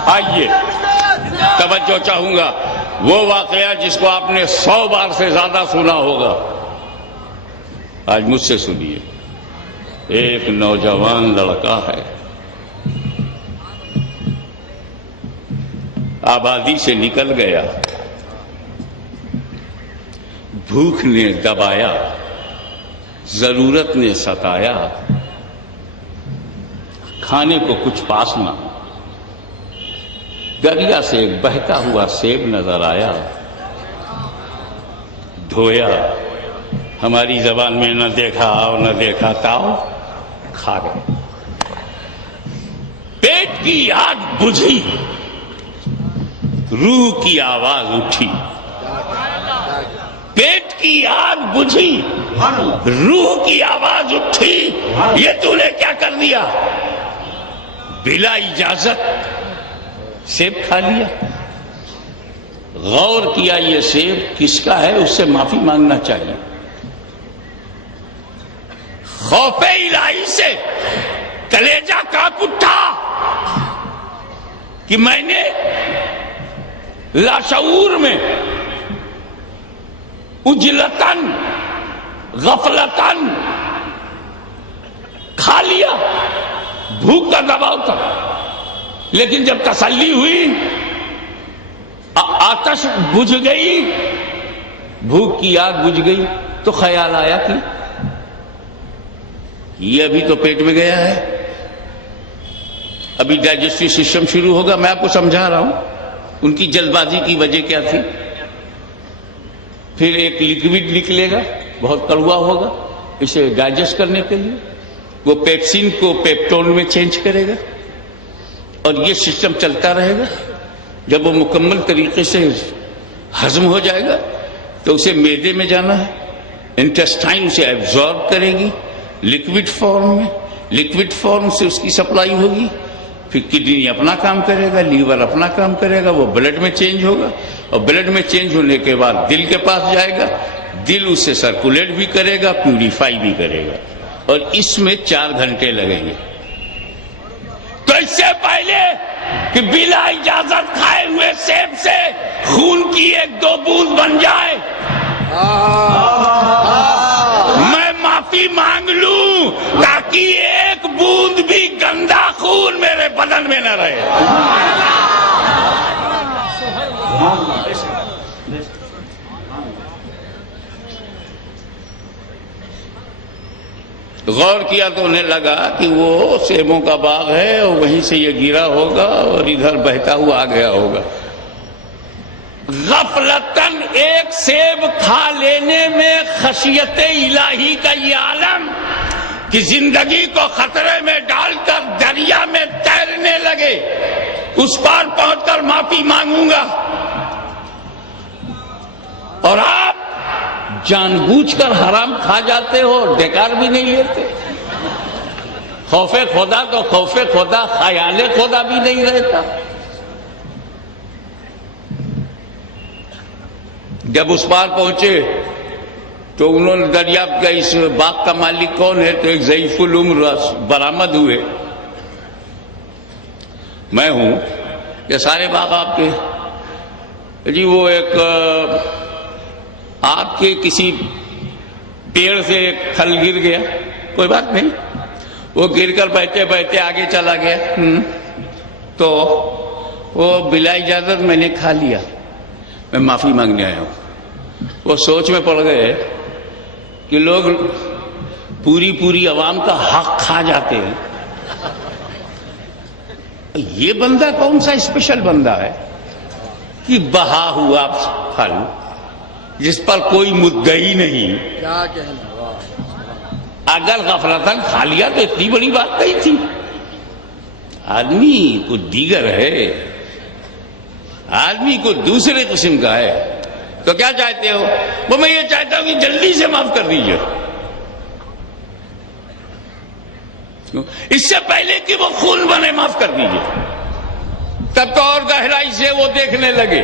آئیے توجہ چاہوں گا, وہ واقعہ جس کو آپ نے 100 بار سے زیادہ سنا ہوگا, آج مجھ سے سنیے. ایک نوجوان لڑکا ہے, آبادی سے نکل گیا, بھوک نے دبایا, ضرورت نے ستایا, کھانے کو کچھ پاس نہ, دریا سے ایک بہتا ہوا سیب نظر آیا, دھویا, ہماری زبان میں نہ دیکھا اور نہ دیکھا تاؤ, کھا گئے. پیٹ کی آگ بجھی, روح کی آواز اٹھی. پیٹ کی آگ بجھی, روح کی آواز اٹھی, یہ تو نے کیا کر دیا؟ بلا اجازت سیب کھا لیا. غور کیا یہ سیب کس کا ہے, اس سے معافی مانگنا چاہیے. خوف الہی سے کلیجہ کانپ اٹھا کہ میں نے لاشعور میں اجلتن غفلتن کھا لیا، بھوک کا دباؤ تھا، لیکن جب تسلی ہوئی، آتش بجھ گئی، بھوک کی آگ بجھ گئی، تو خیال آیا کہ یہ ابھی تو پیٹ میں گیا ہے، ابھی ڈائجسٹو سسٹم شروع ہوگا۔ میں آپ کو سمجھا رہا ہوں ان کی جلد بازی کی وجہ کیا تھی۔ پھر ایک لکوڈ نکلے گا، بہت کڑوا ہوگا، اسے ڈائجسٹ کرنے کے لیے وہ پیپسین کو پیپٹون میں چینج کرے گا، اور یہ سسٹم چلتا رہے گا۔ جب وہ مکمل طریقے سے ہضم ہو جائے گا تو اسے معدے میں جانا ہے، انٹسٹائن اسے ایبزارب کرے گی لکوڈ فارم میں، لکوڈ فارم سے اس کی سپلائی ہوگی، پھر کڈنی اپنا کام کرے گا، لیور اپنا کام کرے گا، وہ بلڈ میں چینج ہوگا، اور بلڈ میں چینج ہونے کے بعد دل کے پاس جائے گا، دل اسے سرکولیٹ بھی کرے گا، پیوریفائی بھی کرے گا، اور اس میں 4 گھنٹے لگیں گے۔ تو اس سے پہلے کہ بلا اجازت کھائے ہوئے سیب سے خون کی 1-2 بوند بن جائے، میں معافی مانگ لوں تاکہ 1 بوند بھی گندا خون میرے بدن میں نہ رہے۔ غور کیا تو انہیں لگا کہ وہ سیبوں کا باغ ہے اور وہیں سے یہ گرا ہوگا اور ادھر بہتا ہوا آ گیا ہوگا۔ غفلتاً ایک سیب کھا لینے میں خشیت الہی کا یہ عالم کہ زندگی کو خطرے میں ڈال کر دریا میں تیرنے لگے، اس پار پہنچ کر معافی مانگوں گا، اور آپ جان بوجھ کر حرام کھا جاتے ہو، ڈکار بھی نہیں لیتے۔ خوف خدا تو خوف خدا، خیال خدا بھی نہیں رہتا۔ جب اس پار پہنچے تو انہوں نے دریافت کیا اس باغ کا مالک کون ہے، تو ایک ضعیف العمر برآمد ہوئے، میں ہوں۔ یہ سارے باغ آپ کے؟ جی وہ ایک آپ کے کسی پیڑ سے ایک پھل گر گیا، کوئی بات نہیں، وہ گر کر بہتے بہتے آگے چلا گیا، تو وہ بلا اجازت میں نے کھا لیا، میں معافی مانگنے آیا ہوں۔ وہ سوچ میں پڑ گئے کہ لوگ پوری عوام کا حق کھا جاتے ہیں، یہ بندہ کون سا اسپیشل بندہ ہے کہ بہا ہوا پھل جس پر کوئی مدعی نہیں، کیا کہنا، اگر غفلتاً کھا لیا تو اتنی بڑی بات نہیں تھی۔ آدمی کو دیگر ہے، آدمی کو دوسرے قسم کا ہے، تو کیا چاہتے ہو؟ وہ میں یہ چاہتا ہوں کہ جلدی سے معاف کر دیجئے، اس سے پہلے کہ وہ خون بنے، معاف کر دیجئے۔ تب تو اور گہرائی سے وہ دیکھنے لگے،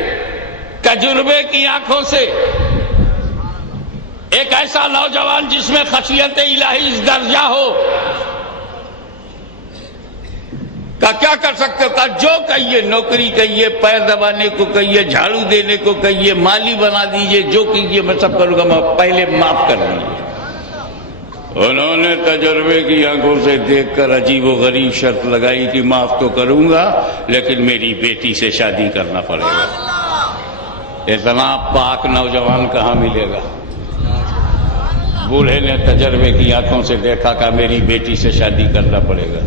تجربے کی آنکھوں سے، ایک ایسا نوجوان جس میں خشیت الہی اس درجہ ہو، کیا کر سکتے ہو؟ جو کہیے، نوکری کہیے، پیر دبانے کو کہیے، جھاڑو دینے کو کہیے، مالی بنا دیجئے، جو کیجئے میں سب کروں گا، پہلے معاف کر دیجئے۔ انہوں نے تجربے کی آنکھوں سے دیکھ کر عجیب و غریب شرط لگائی کہ معاف تو کروں گا لیکن میری بیٹی سے شادی کرنا پڑے گا۔ اتنا پاک نوجوان کہاں ملے گا؟ بوڑھے نے تجربے کی آنکھوں سے دیکھا کہ میری بیٹی سے شادی کرنا پڑے گا۔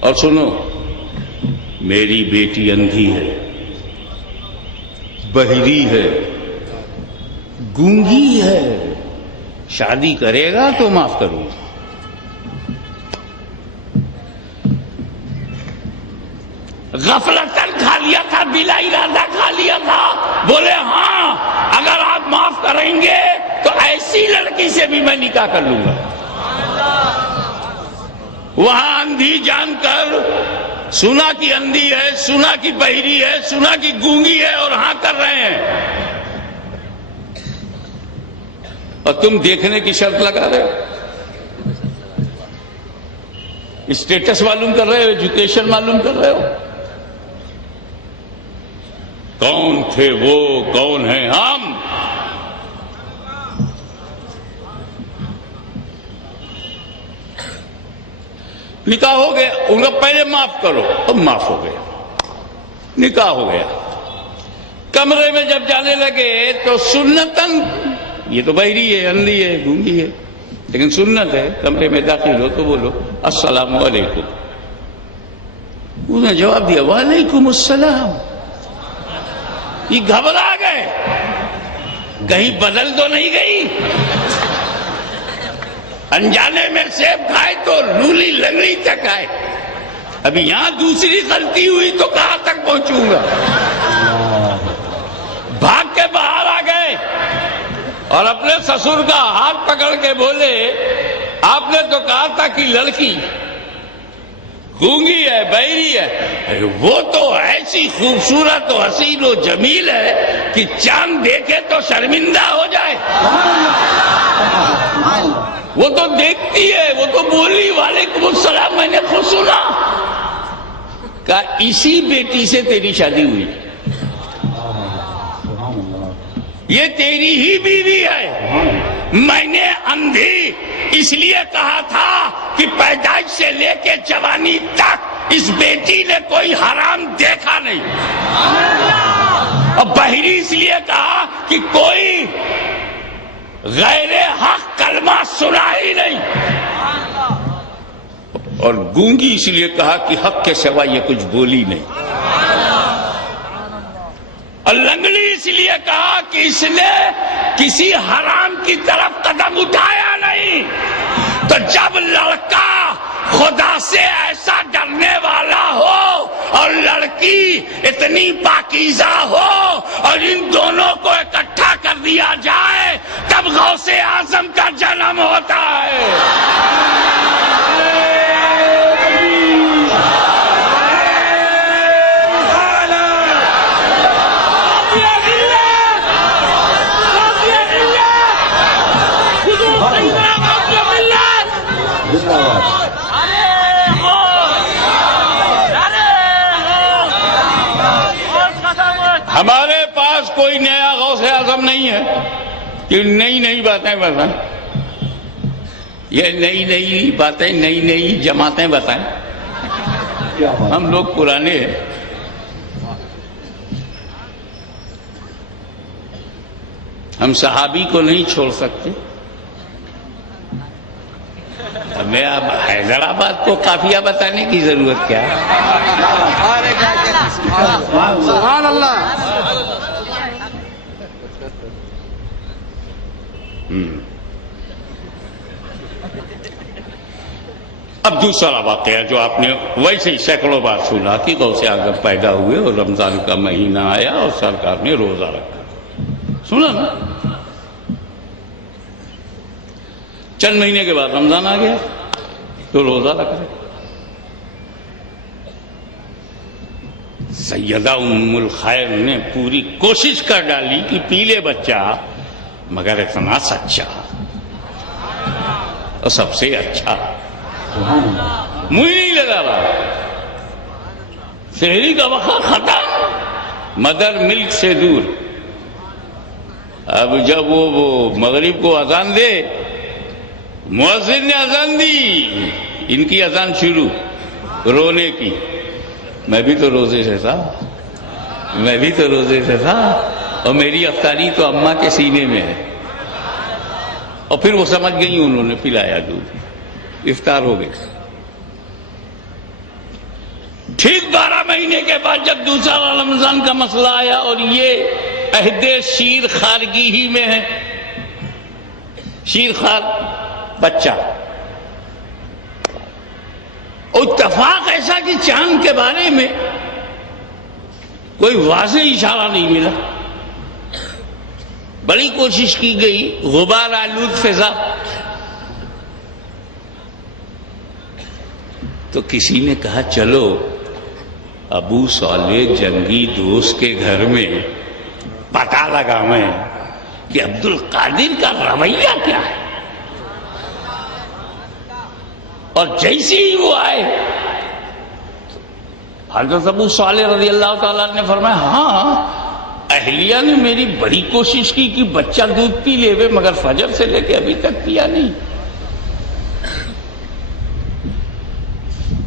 اور سنو، میری بیٹی اندھی ہے، بہری ہے، گونگی ہے، شادی کرے گا تو معاف کروں گا۔ غفلتاً کھا لیا تھا، بلا ارادہ کھا لیا تھا، بولے ہاں اگر آپ معاف کریں گے تو ایسی لڑکی سے بھی میں نکاح کر لوں گا۔ وہاں اندھی جان کر، سنا کی اندھی ہے، سنا کی بہری ہے، سنا کی گونگی ہے، اور ہاں کر رہے ہیں۔ اور تم دیکھنے کی شرط لگا رہے ہو، اسٹیٹس معلوم کر رہے ہو، ایجوکیشن معلوم کر رہے ہو. کون تھے وہ، کون ہیں ہم؟ نکاح ہو گیا، ان کو پہلے معاف کرو، اب معاف ہو گیا، نکاح ہو گیا. کمرے میں جب جانے لگے تو سنتاً، یہ تو بہری ہے، اندھی ہے، گونگی ہے، لیکن سنت ہے کمرے میں داخل ہو تو بولو السلام علیکم. انہوں نے جواب دیا وعلیکم السلام. یہ گھبرا گئے، کہیں بدل تو نہیں گئی، انجانے میں سیب کھائے تو لولی لنگڑی تک آئے. ابھی یہاں دوسری غلطی ہوئی تو کہاں تک پہنچوں گا. بھاگ کے باہر آ گئے اور اپنے سسر کا ہاتھ پکڑ کے بولے آپ نے تو کہا تھا کہ لڑکی گونگی ہے، بہری ہے، وہ تو ایسی خوبصورت و حسین و جمیل ہے کہ چاند دیکھے تو شرمندہ ہو جائے. وہ تو دیکھتی ہے، وہ تو بولی وعلیکم السلام. میں نے خود سنا، کہا اسی بیٹی سے تیری شادی ہوئی، یہ تیری ہی بیوی ہے. میں نے اندھی اس لیے کہا تھا کہ پیدائش سے لے کے جوانی تک اس بیٹی نے کوئی حرام دیکھا نہیں، اور بہری اس لیے کہا کہ کوئی غیر حق کلمہ سنا ہی نہیں، اور گونگی اس لیے کہا کہ حق کے سوا یہ کچھ بولی نہیں، اور لنگڑی اس لیے کہا کہ اس نے کسی حرام کی طرف قدم اٹھایا نہیں. تو جب لڑکا خدا سے ایسا ڈرنے والا ہو اور لڑکی اتنی پاکیزہ ہو اور ان دونوں کو اکٹھا کر دیا جائے تب غوث اعظم کا جنم ہوتا ہے. ہمارے پاس کوئی نیا غوث اعظم نہیں ہے کہ نئی نئی باتیں بتائیں، یہ نئی نئی باتیں، نئی نئی جماعتیں بتائیں. ہم لوگ پرانے ہیں. ہم صحابی کو نہیں چھوڑ سکتے. ہمیں اب حیدرآباد کو قافیہ بتانے کی ضرورت کیا ہے؟ سبحان اللہ. اب دوسرا واقعہ جو آپ نے ویسے ہی سینکڑوں بار سنا کہ غوث اعظم پیدا ہوئے اور رمضان کا مہینہ آیا اور سرکار نے روزہ رکھا. سنا نا؟ چند مہینے کے بعد رمضان آ گیا تو روزہ رکھ رہے. سیدہ ام الخیر نے پوری کوشش کر ڈالی کہ پیلے بچہ مگر اتنا سچا اور سب سے اچھا. منہ نہیں لگا رہا. سحری کا وقت ختم، مدر ملک سے دور. اب جب وہ مغرب کو اذان دے، مؤذن نے اذان دی، ان کی اذان شروع رونے کی. میں بھی تو روزے سے تھا، میں بھی تو روزے سے تھا، اور میری افطاری تو اماں کے سینے میں ہے. اور پھر وہ سمجھ گئی، انہوں نے پلایا دودھ، افطار ہو گئی. ٹھیک 12 مہینے کے بعد جب دوسرا رمضان کا مسئلہ آیا اور یہ عہد شیر خارگی ہی میں ہے، شیر خار بچہ، اتفاق ایسا کہ چاند کے بارے میں کوئی واضح اشارہ نہیں ملا. بڑی کوشش کی گئی، غبار آلود فضا. تو کسی نے کہا چلو ابو صالح جنگی دوست کے گھر میں پتہ لگا میں کہ عبد القادر کا رویہ کیا ہے. اور جیسے ہی وہ آئے حضرت ابو صالح رضی اللہ تعالیٰ نے فرمایا ہاں اہلیہ نے میری بڑی کوشش کی کہ بچہ دودھ پی لے وے، مگر فجر سے لے کے ابھی تک پیا نہیں.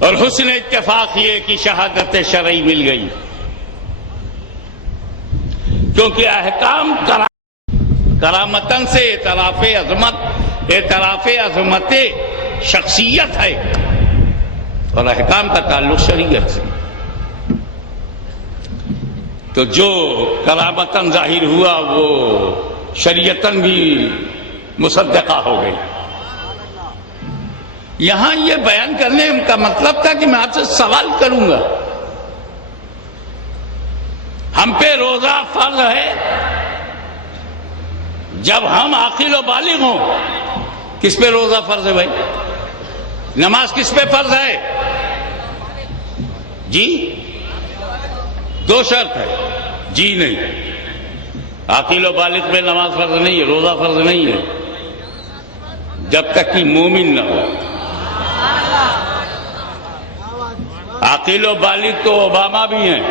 اور حسن اتفاق یہ کہ شہادت شرعی مل گئی، کیونکہ احکام کرامتن سے اعتراف عظمت شخصیت ہے، اور احکام کا تعلق شریعت سے. تو جو کرامتن ظاہر ہوا وہ شریعتن بھی مصدقہ ہو گئی. یہاں یہ بیان کرنے کا مطلب تھا کہ میں آپ سے سوال کروں گا، ہم پہ روزہ فرض ہے جب ہم عاقل و بالغ ہوں. کس پہ روزہ فرض ہے بھائی؟ نماز کس پہ فرض ہے؟ جی دو شرط ہے. جی نہیں، عاقل و بالغ پہ نماز فرض نہیں ہے، روزہ فرض نہیں ہے جب تک کہ مومن نہ ہو. عاقل و بالغ تو اوباما بھی ہیں.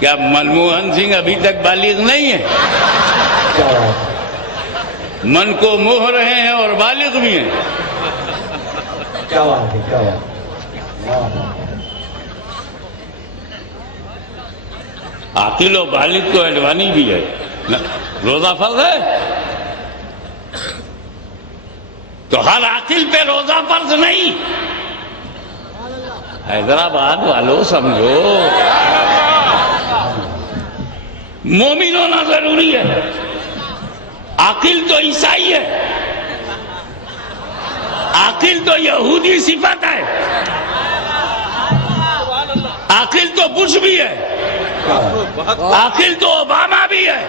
کیا منموہن سنگھ ابھی تک بالغ نہیں ہے؟ من کو موہ رہے ہیں اور بالغ بھی ہیں. کیا بات ہے، کیا بات ہے. عاقل و بالغ تو اڈوانی بھی ہے. روزہ فرض ہے تو ہر عاقل پہ روزہ فرض نہیں. حیدرآباد والوں سمجھو، مومن ہونا ضروری ہے. عاقل تو عیسائی ہے، عاقل تو یہودی صفت ہے، عاقل تو بش بھی ہے، عاقل تو اوباما بھی ہے،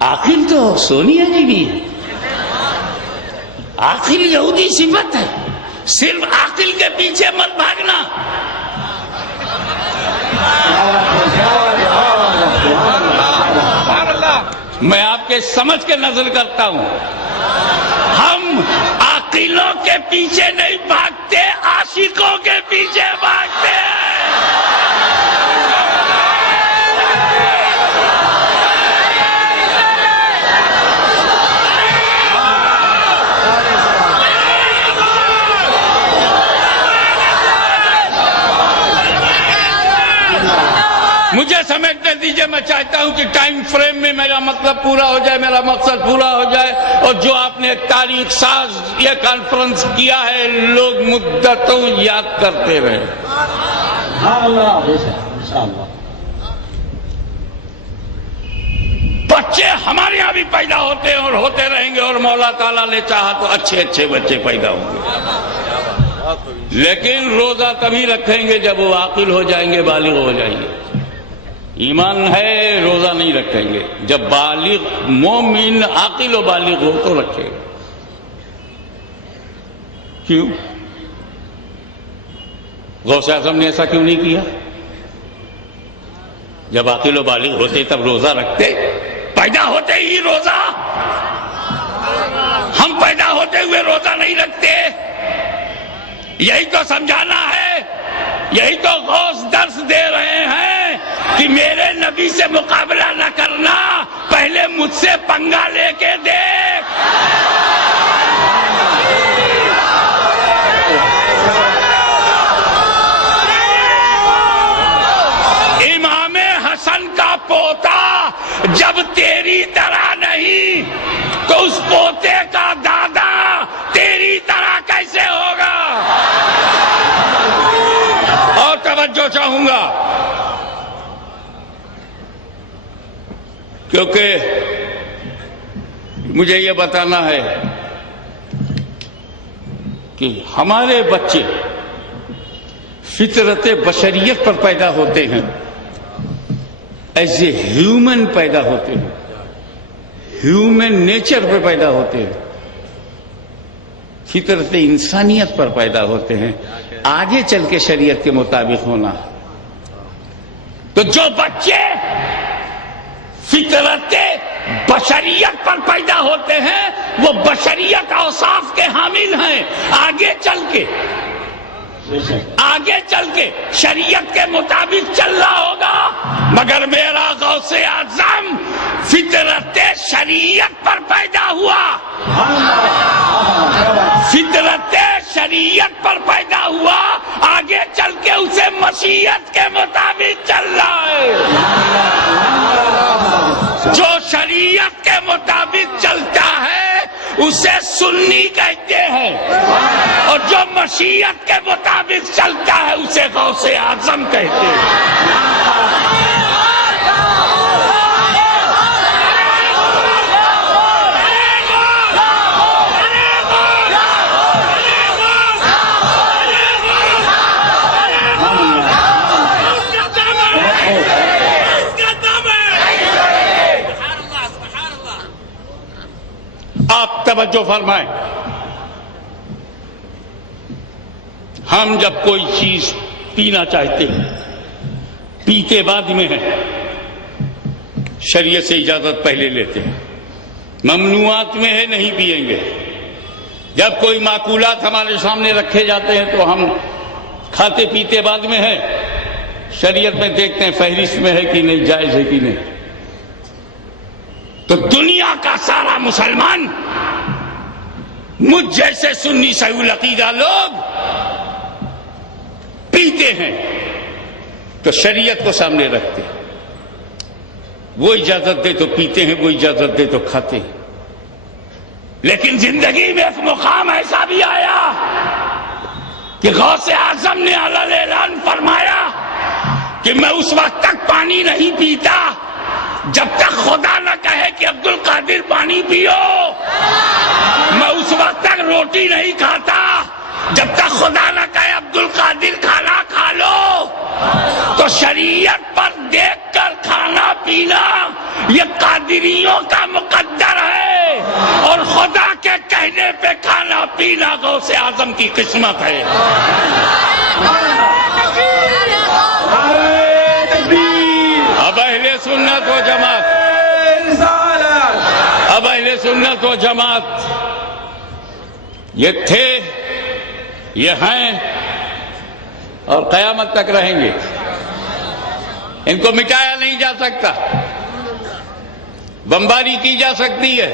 عاقل تو سونیا جی بھی ہے. عاقل یہودی صفت ہے. صرف عاقل کے پیچھے مت بھاگنا. میں آپ کے سمجھ کے نظر کرتا ہوں. ہم عاقلوں کے پیچھے نہیں بھاگتے، عاشقوں کے پیچھے بھاگتے ہیں. مجھے سمیٹنے دیجئے. میں چاہتا ہوں کہ ٹائم فریم میں میرا مطلب پورا ہو جائے، میرا مقصد پورا ہو جائے. اور جو آپ نے تاریخ ساز یہ کانفرنس کیا ہے لوگ مدتوں یاد کرتے رہے. بچے ہمارے یہاں بھی پیدا ہوتے ہیں اور ہوتے رہیں گے، اور مولا تعالیٰ نے چاہا تو اچھے اچھے بچے پیدا ہوں گے. لیکن روزہ تبھی رکھیں گے جب وہ عاقل ہو جائیں گے، بالغ ہو جائیں گے. ایمان ہے روزہ نہیں رکھیں گے. جب بالغ مومن عاقل و بالغ ہو تو رکھے گا. کیوں؟ غوث اعظم نے ایسا کیوں نہیں کیا؟ جب عاقل و بالغ ہوتے تب روزہ رکھتے. پیدا ہوتے ہی روزہ. ہم پیدا ہوتے ہوئے روزہ نہیں رکھتے. یہی تو سمجھانا ہے. یہی تو غوث درس دے رہے ہیں کہ میرے نبی سے مقابلہ نہ کرنا، پہلے مجھ سے پنگا لے کے دیکھ. امام حسن کا پوتا جب تیری طرح نہیں تو اس پوتے کا دادا تیری طرح کیسے ہوگا؟ اور توجہ چاہوں گا کیونکہ مجھے یہ بتانا ہے کہ ہمارے بچے فطرت بشریت پر پیدا ہوتے ہیں، ایز اے ہیومن پیدا ہوتے ہیں، ہیومن نیچر پہ پیدا ہوتے ہیں، فطرت انسانیت پر پیدا ہوتے ہیں. آگے چل کے شریعت کے مطابق ہونا. تو جو بچے فطرت بشریت پر پیدا ہوتے ہیں وہ بشریت اوصاف کے حامل ہیں. آگے چل کے شریعت کے مطابق چلنا ہوگا. مگر میرا غوث اعظم فطرت شریعت پر پیدا ہوا, فطرت شریعت پر پیدا ہوا, آگے چل کے اسے مشیت کے مطابق چل رہا ہے. جو شریعت کے مطابق چلتا ہے اسے سنی کہتے ہیں, اور جو مشیت کے مطابق چلتا ہے اسے غوث اعظم کہتے ہیں. آپ توجہ فرمائیں, ہم جب کوئی چیز پینا چاہتے ہیں پیتے بعد میں ہیں, شریعت سے اجازت پہلے لیتے ہیں, ممنوعات میں ہے نہیں پیئیں گے. جب کوئی معقولات ہمارے سامنے رکھے جاتے ہیں تو ہم کھاتے پیتے بعد میں ہیں, شریعت میں دیکھتے ہیں فہرست میں ہے کہ نہیں, جائز ہے کہ نہیں. تو دنیا کا سارا مسلمان مجھ جیسے سنی سہول عقیدہ لوگ پیتے ہیں تو شریعت کو سامنے رکھتے ہیں, وہ اجازت دے تو پیتے ہیں, وہ اجازت دے تو کھاتے ہیں. لیکن زندگی میں ایک مقام ایسا بھی آیا کہ غوث اعظم نے اعلان اعلان فرمایا کہ میں اس وقت تک پانی نہیں پیتا جب تک خدا نہ کہے کہ عبد القادر پانی پیو. میں اس وقت تک روٹی نہیں کھاتا جب تک خدا نہ کہے عبد القادر کھانا کھا لو. تو شریعت پر دیکھ کر کھانا پینا یہ قادریوں کا مقدر ہے, اور خدا کے کہنے پہ کھانا پینا غوث اعظم کی قسمت ہے. اب اہل سنت و جماعت, اب اہل سنت و جماعت یہ تھے, یہ ہیں, اور قیامت تک رہیں گے. ان کو مٹایا نہیں جا سکتا. بمباری کی جا سکتی ہے,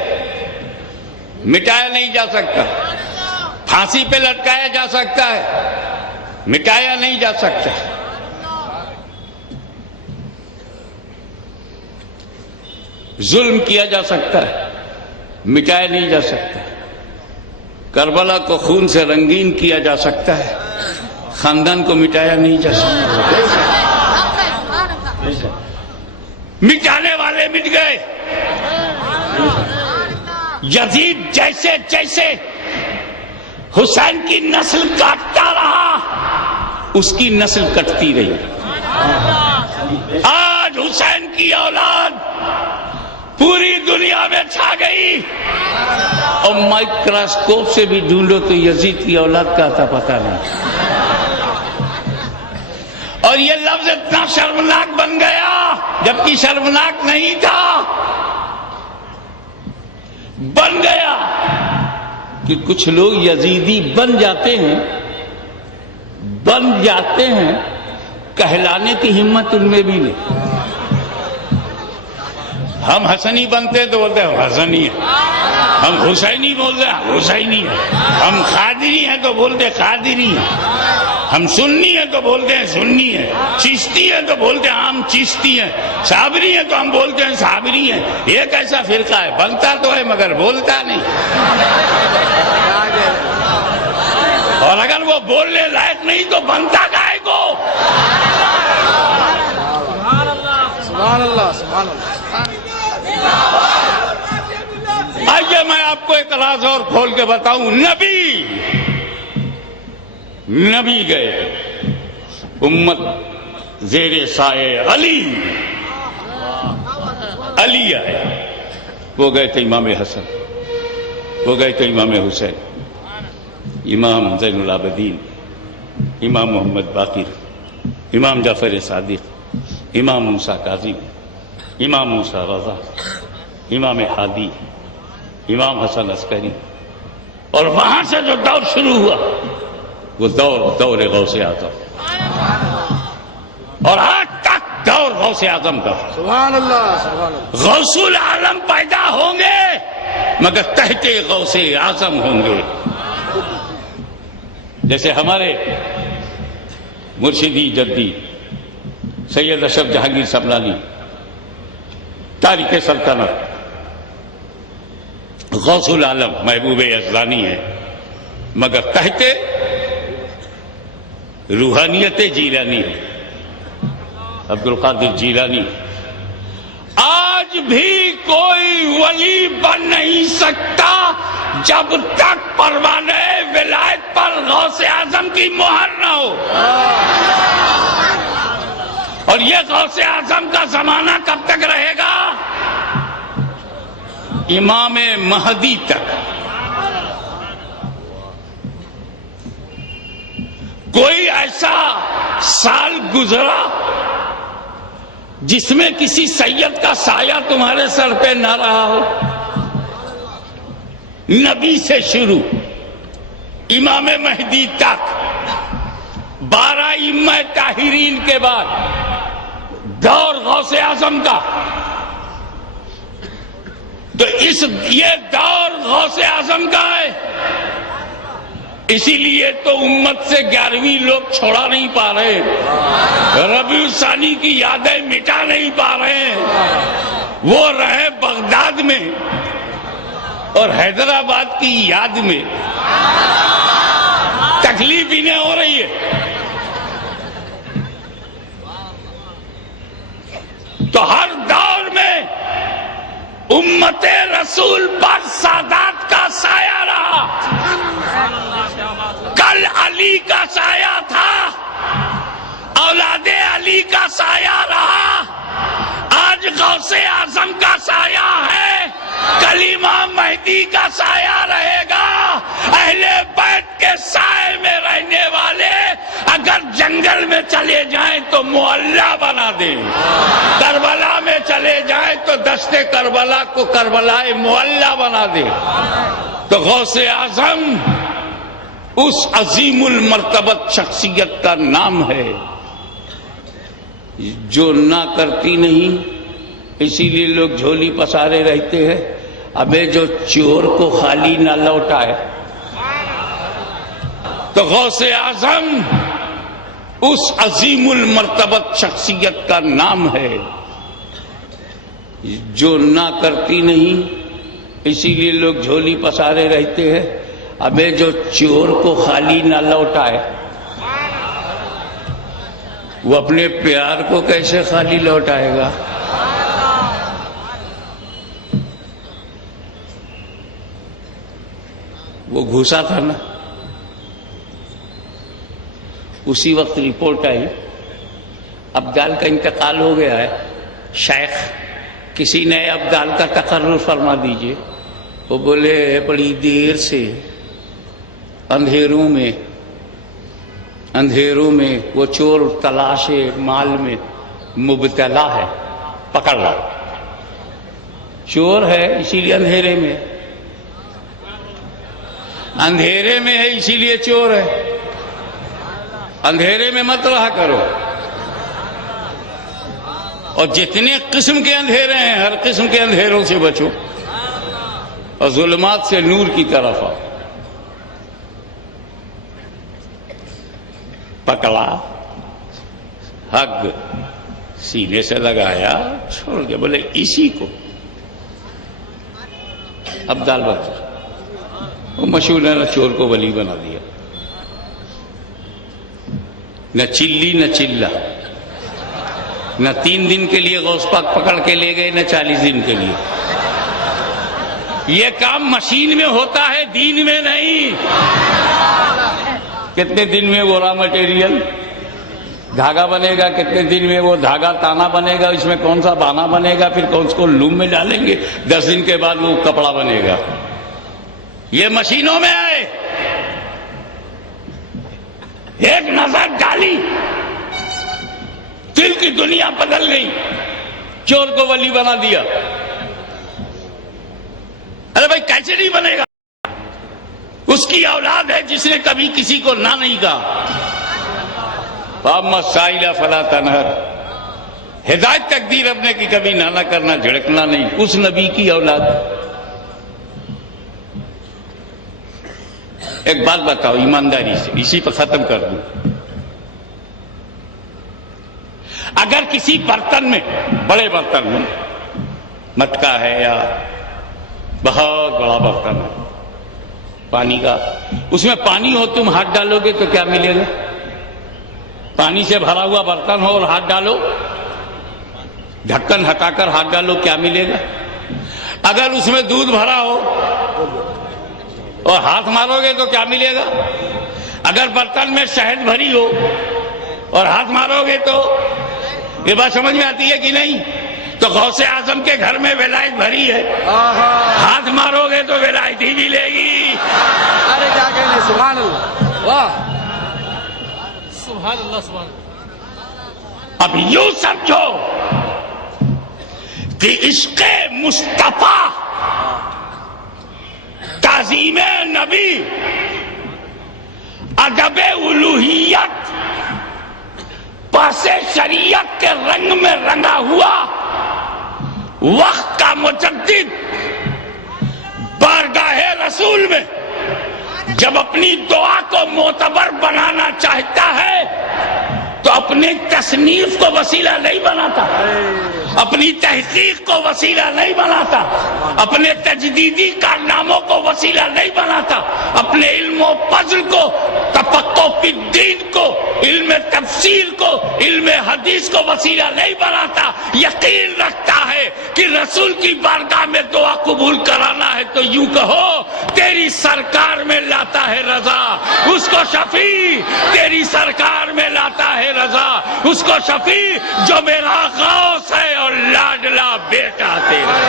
مٹایا نہیں جا سکتا. پھانسی پہ لٹکایا جا سکتا ہے, مٹایا نہیں جا سکتا. ظلم کیا جا سکتا ہے, مٹایا نہیں جا سکتا. کربلا کو خون سے رنگین کیا جا سکتا ہے, خاندان کو مٹایا نہیں جا سکتا. مٹانے والے مٹ گئے. یزید جیسے جیسے حسین کی نسل کاٹتا رہا اس کی نسل کٹتی رہی. آج حسین کی اولاد پوری دنیا میں چھا گئی, اور مائکروسکوپ سے بھی ڈھونڈو تو یزید کی اولاد کا تھا پتہ نہیں. اور یہ لفظ اتنا شرمناک بن گیا جبکہ شرمناک نہیں تھا, بن گیا کہ کچھ لوگ یزیدی بن جاتے ہیں, کہلانے کی ہمت ان میں بھی نہیں. ہم حسنی بنتے ہیں تو بولتے ہیں حسنی ہے, ہم حسینی بولتے ہیں حسینی ہے, ہم قادری ہیں تو بولتے ہیں قادری ہیں, ہم سنی ہیں تو بولتے ہیں سنی ہے, چشتی ہیں تو بولتے ہیں ہم چشتی ہیں, صابری ہیں تو ہم بولتے ہیں صابری ہیں. یہ کیسا فرقہ ہے, بنتا تو ہے مگر بولتا نہیں. اور اگر وہ بولنے لائق نہیں تو بنتا کائے کو. سبحان اللہ, سبحان اللہ. آئیے میں آپ کو ایک راز اور کھول کے بتاؤں. نبی گئے, امت زیر سائے علی آئے. وہ گئے تھے امام حسن, وہ گئے تھے امام حسین, امام زین العابدین, امام محمد باقر, امام جعفر صادق, امام موسیٰ کاظم، امام موسیٰ رضا، امام ہادی، امام حسن عسکری، اور وہاں سے جو دور شروع ہوا وہ دور غوث اعظم، اور آج تک دور غوث اعظم کا۔ سبحان اللہ سبحان اللہ۔ غوث العالم پیدا ہوں گے مگر تحت غوث اعظم ہوں گے۔ جیسے ہمارے مرشدی جدی سید اشرف جہانگیر سمنانی تاریخ سلطنت غوث العالم محبوب یزدانی ہے مگر تحت روحانیت جیلانی ہے، عبد القادر جیلانی۔ آج بھی کوئی ولی بن نہیں سکتا جب تک پروانہ ولایت پر غوث اعظم کی مہر نہ ہو، اور یہ غوث اعظم کا زمانہ کب تک رہے گا؟ امام مہدی تک۔ کوئی ایسا سال گزرا جس میں کسی سید کا سایہ تمہارے سر پہ نہ رہا ہو؟ نبی سے شروع امام مہدی تک 12 ائمہ طاہرین کے بعد دور غوث اعظم کا، تو یہ دور غوث اعظم کا ہے۔ اسی لیے تو امت سے 11ویں لوگ چھوڑا نہیں پا رہے، ربیع الثانی کی یادیں مٹا نہیں پا رہے ہیں۔ وہ رہے بغداد میں اور حیدرآباد کی یاد میں، تکلیف انہیں ہو رہی ہے۔ تو ہر دور میں امت رسول پر سادات کا سایہ رہا۔ کل علی کا سایہ تھا، اولاد علی کا سایہ رہا، آج غوث اعظم کا سایہ ہے، کل امام مہدی کا سایہ رہے گا۔ اہل بیت کے سائے میں رہنے والے اگر جنگل میں چلے جائیں تو معلّہ بنا دیں، کربلا میں چلے جائیں تو دشت کربلا کو کربلا معلّہ بنا دیں۔ تو غوث اعظم اس عظیم المرتبت شخصیت کا نام ہے جو نہ کرتی نہیں، اسی لیے لوگ جھولی پسارے رہتے ہیں۔ ابے جو چور کو خالی نہ لوٹائے۔ تو غوث اعظم اس عظیم المرتبت شخصیت کا نام ہے جو نہ کرتی نہیں، اسی لیے لوگ جھولی پسارے رہتے ہیں۔ ابے جو چور کو خالی نہ لوٹائے وہ اپنے پیار کو کیسے خالی لوٹائے گا؟ وہ گھسا تھا نا، اسی وقت رپورٹ آئی ابدال کا انتقال ہو گیا ہے، شیخ کسی نئے ابدال کا تقرر فرما دیجئے۔ وہ بولے بڑی دیر سے اندھیروں میں وہ چور تلاش مال میں مبتلا ہے، پکڑ لا۔ چور ہے اسی لیے اندھیرے میں ہے، اسی لیے چور ہے۔ اندھیرے میں مت رہا کرو، اور جتنے قسم کے اندھیرے ہیں ہر قسم کے اندھیروں سے بچو اور ظلمات سے نور کی طرف آؤ۔ پکڑا، حق سینے سے لگایا، چھوڑ کے بولے اسی کو ابدال بکر۔ وہ مشہور ہے نا، چور کو ولی بنا دیا، نہ چلی نہ چلا، نہ 3 دن کے لیے غوث پاک پکڑ کے لے گئے، نہ 40 دن کے لیے۔ یہ کام مشین میں ہوتا ہے، دین میں نہیں۔ کتنے دن میں وہ را مٹیریل دھاگا بنے گا، کتنے دن میں وہ دھاگا تانا بنے گا، اس میں کون سا بانا بنے گا، پھر کون کو لوم میں ڈالیں گے، 10 دن کے بعد وہ کپڑا بنے گا۔ یہ مشینوں میں آئے، ایک نظر ڈالی، تلک کی دنیا بدل گئی، چور کو ولی بنا دیا۔ ارے بھائی کیسے نہیں بنے گا؟ اس کی اولاد ہے جس نے کبھی کسی کو نہ نہیں کہا۔ فَأَمَّا السَّائِلَ فَلَا تَنْهَرْ، ہدایت تقدیر اپنے کی کبھی نہ کرنا، جھڑکنا نہیں۔ اس نبی کی اولاد۔ ایک بات بتاؤ ایمانداری سے، اسی پر ختم کر دوں۔ اگر کسی برتن میں، بڑے برتن میں، مٹکا ہے یا بہت بڑا برتن ہے پانی کا، اس میں پانی ہو، تم ہاتھ ڈالو گے تو کیا ملے گا؟ پانی سے بھرا ہوا برتن ہو اور ہاتھ ڈالو، ڈھکن ہٹا کر ہاتھ ڈالو، کیا ملے گا؟ اگر اس میں دودھ بھرا ہو اور ہاتھ مارو گے تو کیا ملے گا؟ اگر برتن میں شہد بھری ہو اور ہاتھ مارو گے تو، یہ بات سمجھ میں آتی ہے کہ نہیں؟ تو غوث اعظم کے گھر میں ولایت بھری ہے، ہاتھ مارو گے تو ولایت ہی ملے گی۔ ارے کیا کہنے، سبحان اللہ، واہ، سبحان اللہ، سبحان اللہ۔ اب یوں سمجھو کہ عشق مصطفیٰ، تعظیم نبی، ادب الوہیت، پاس شریعت کے رنگ میں رنگا ہوا وقت کا مجدد بارگاہ رسول میں جب اپنی دعا کو معتبر بنانا چاہتا ہے تو اپنے تصنیف کو وسیلہ نہیں بناتا، اپنی تحقیق کو وسیلہ نہیں بناتا، اپنے تجدیدی کارناموں کو وسیلہ نہیں بناتا، اپنے علم و فضل کو، تفقہ فی الدین کو، علم تفسیر کو، علم حدیث کو وسیلہ نہیں بناتا۔ یقین رکھتا ہے کہ رسول کی بارگاہ میں دعا قبول کرانا ہے تو یوں کہو تیری سرکار میں لاتا ہے رضا، اس کو شفیع تیری سرکار میں لاتا ہے رضا، اس کو شفیع جو میرا غوث ہے اور لاڈلا بیٹا تیرا۔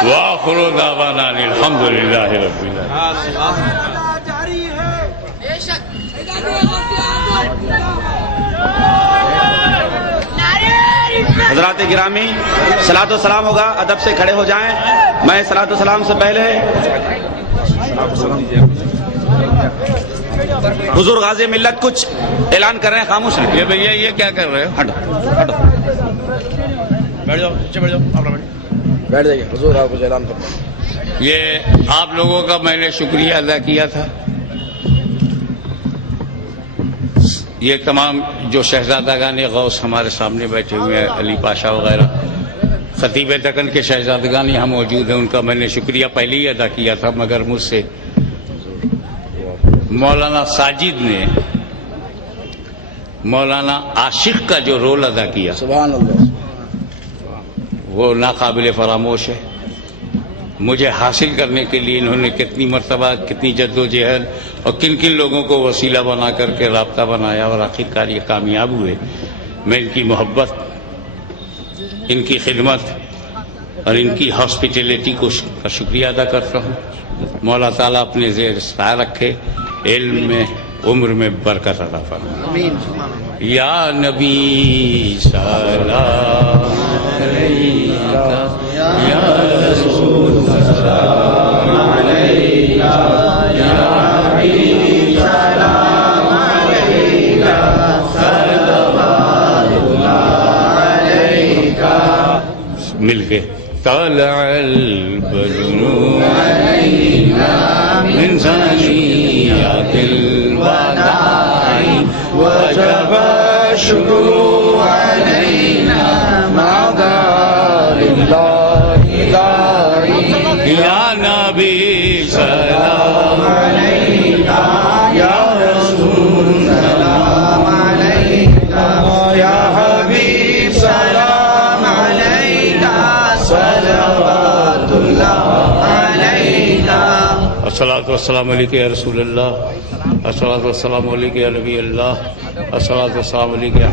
وآخر دعوانا الحمدللہ رب العالمین۔ حضرات گرامی، صلاۃ و سلام ہوگا، ادب سے کھڑے ہو جائیں۔ میں صلاۃ و سلام سے پہلے حضور غازی ملت کچھ اعلان کر رہے ہیں، خاموش ہیں۔ یہ بھیا یہ کیا کر رہے ہو؟ ہٹو ہٹو، بیٹھ جاؤ، نیچے بیٹھ جاؤ، آپ بیٹھ جائیے۔ حضور آپ کچھ اعلان کرتے ہیں۔ یہ آپ لوگوں کا میں نے شکریہ ادا کیا تھا، یہ تمام جو شہزادگان غوث ہمارے سامنے بیٹھے ہوئے ہیں، علی پاشا وغیرہ، خطیب دکن کے شہزادگان یہاں موجود ہیں، ان کا میں نے شکریہ پہلے ہی ادا کیا تھا، مگر مجھ سے مولانا ساجد نے مولانا عاشق کا جو رول ادا کیا، سبحان اللہ، وہ ناقابل فراموش ہے۔ مجھے حاصل کرنے کے لیے انہوں نے کتنی مرتبہ، کتنی جد و جہد اور کن کن لوگوں کو وسیلہ بنا کر کے رابطہ بنایا اور آخرکار یہ کامیاب ہوئے۔ میں ان کی محبت، ان کی خدمت اور ان کی ہاسپٹیلٹی کا شکریہ ادا کرتا ہوں۔ مولا تعالیٰ اپنے زیر سایہ رکھے، علم میں، عمر میں برکت عطا فرمائے۔ یا نبی سلام علیکہ، یا رسول سلام علیکہ، یا حبیب سلام علیکہ، صلوات اللہ علیکہ۔ مل کے طلع البدر علینا من ثنیات الوداع وجب الشکر علینا مع دار اللہ داعی۔ یا نبی سلام علیکہ، یا رسول الصلاۃ والسلام علیک یا رسول اللہ، الصلاۃ والسلام علیک یا نبی اللہ، الصلاۃ والسلام علیک یا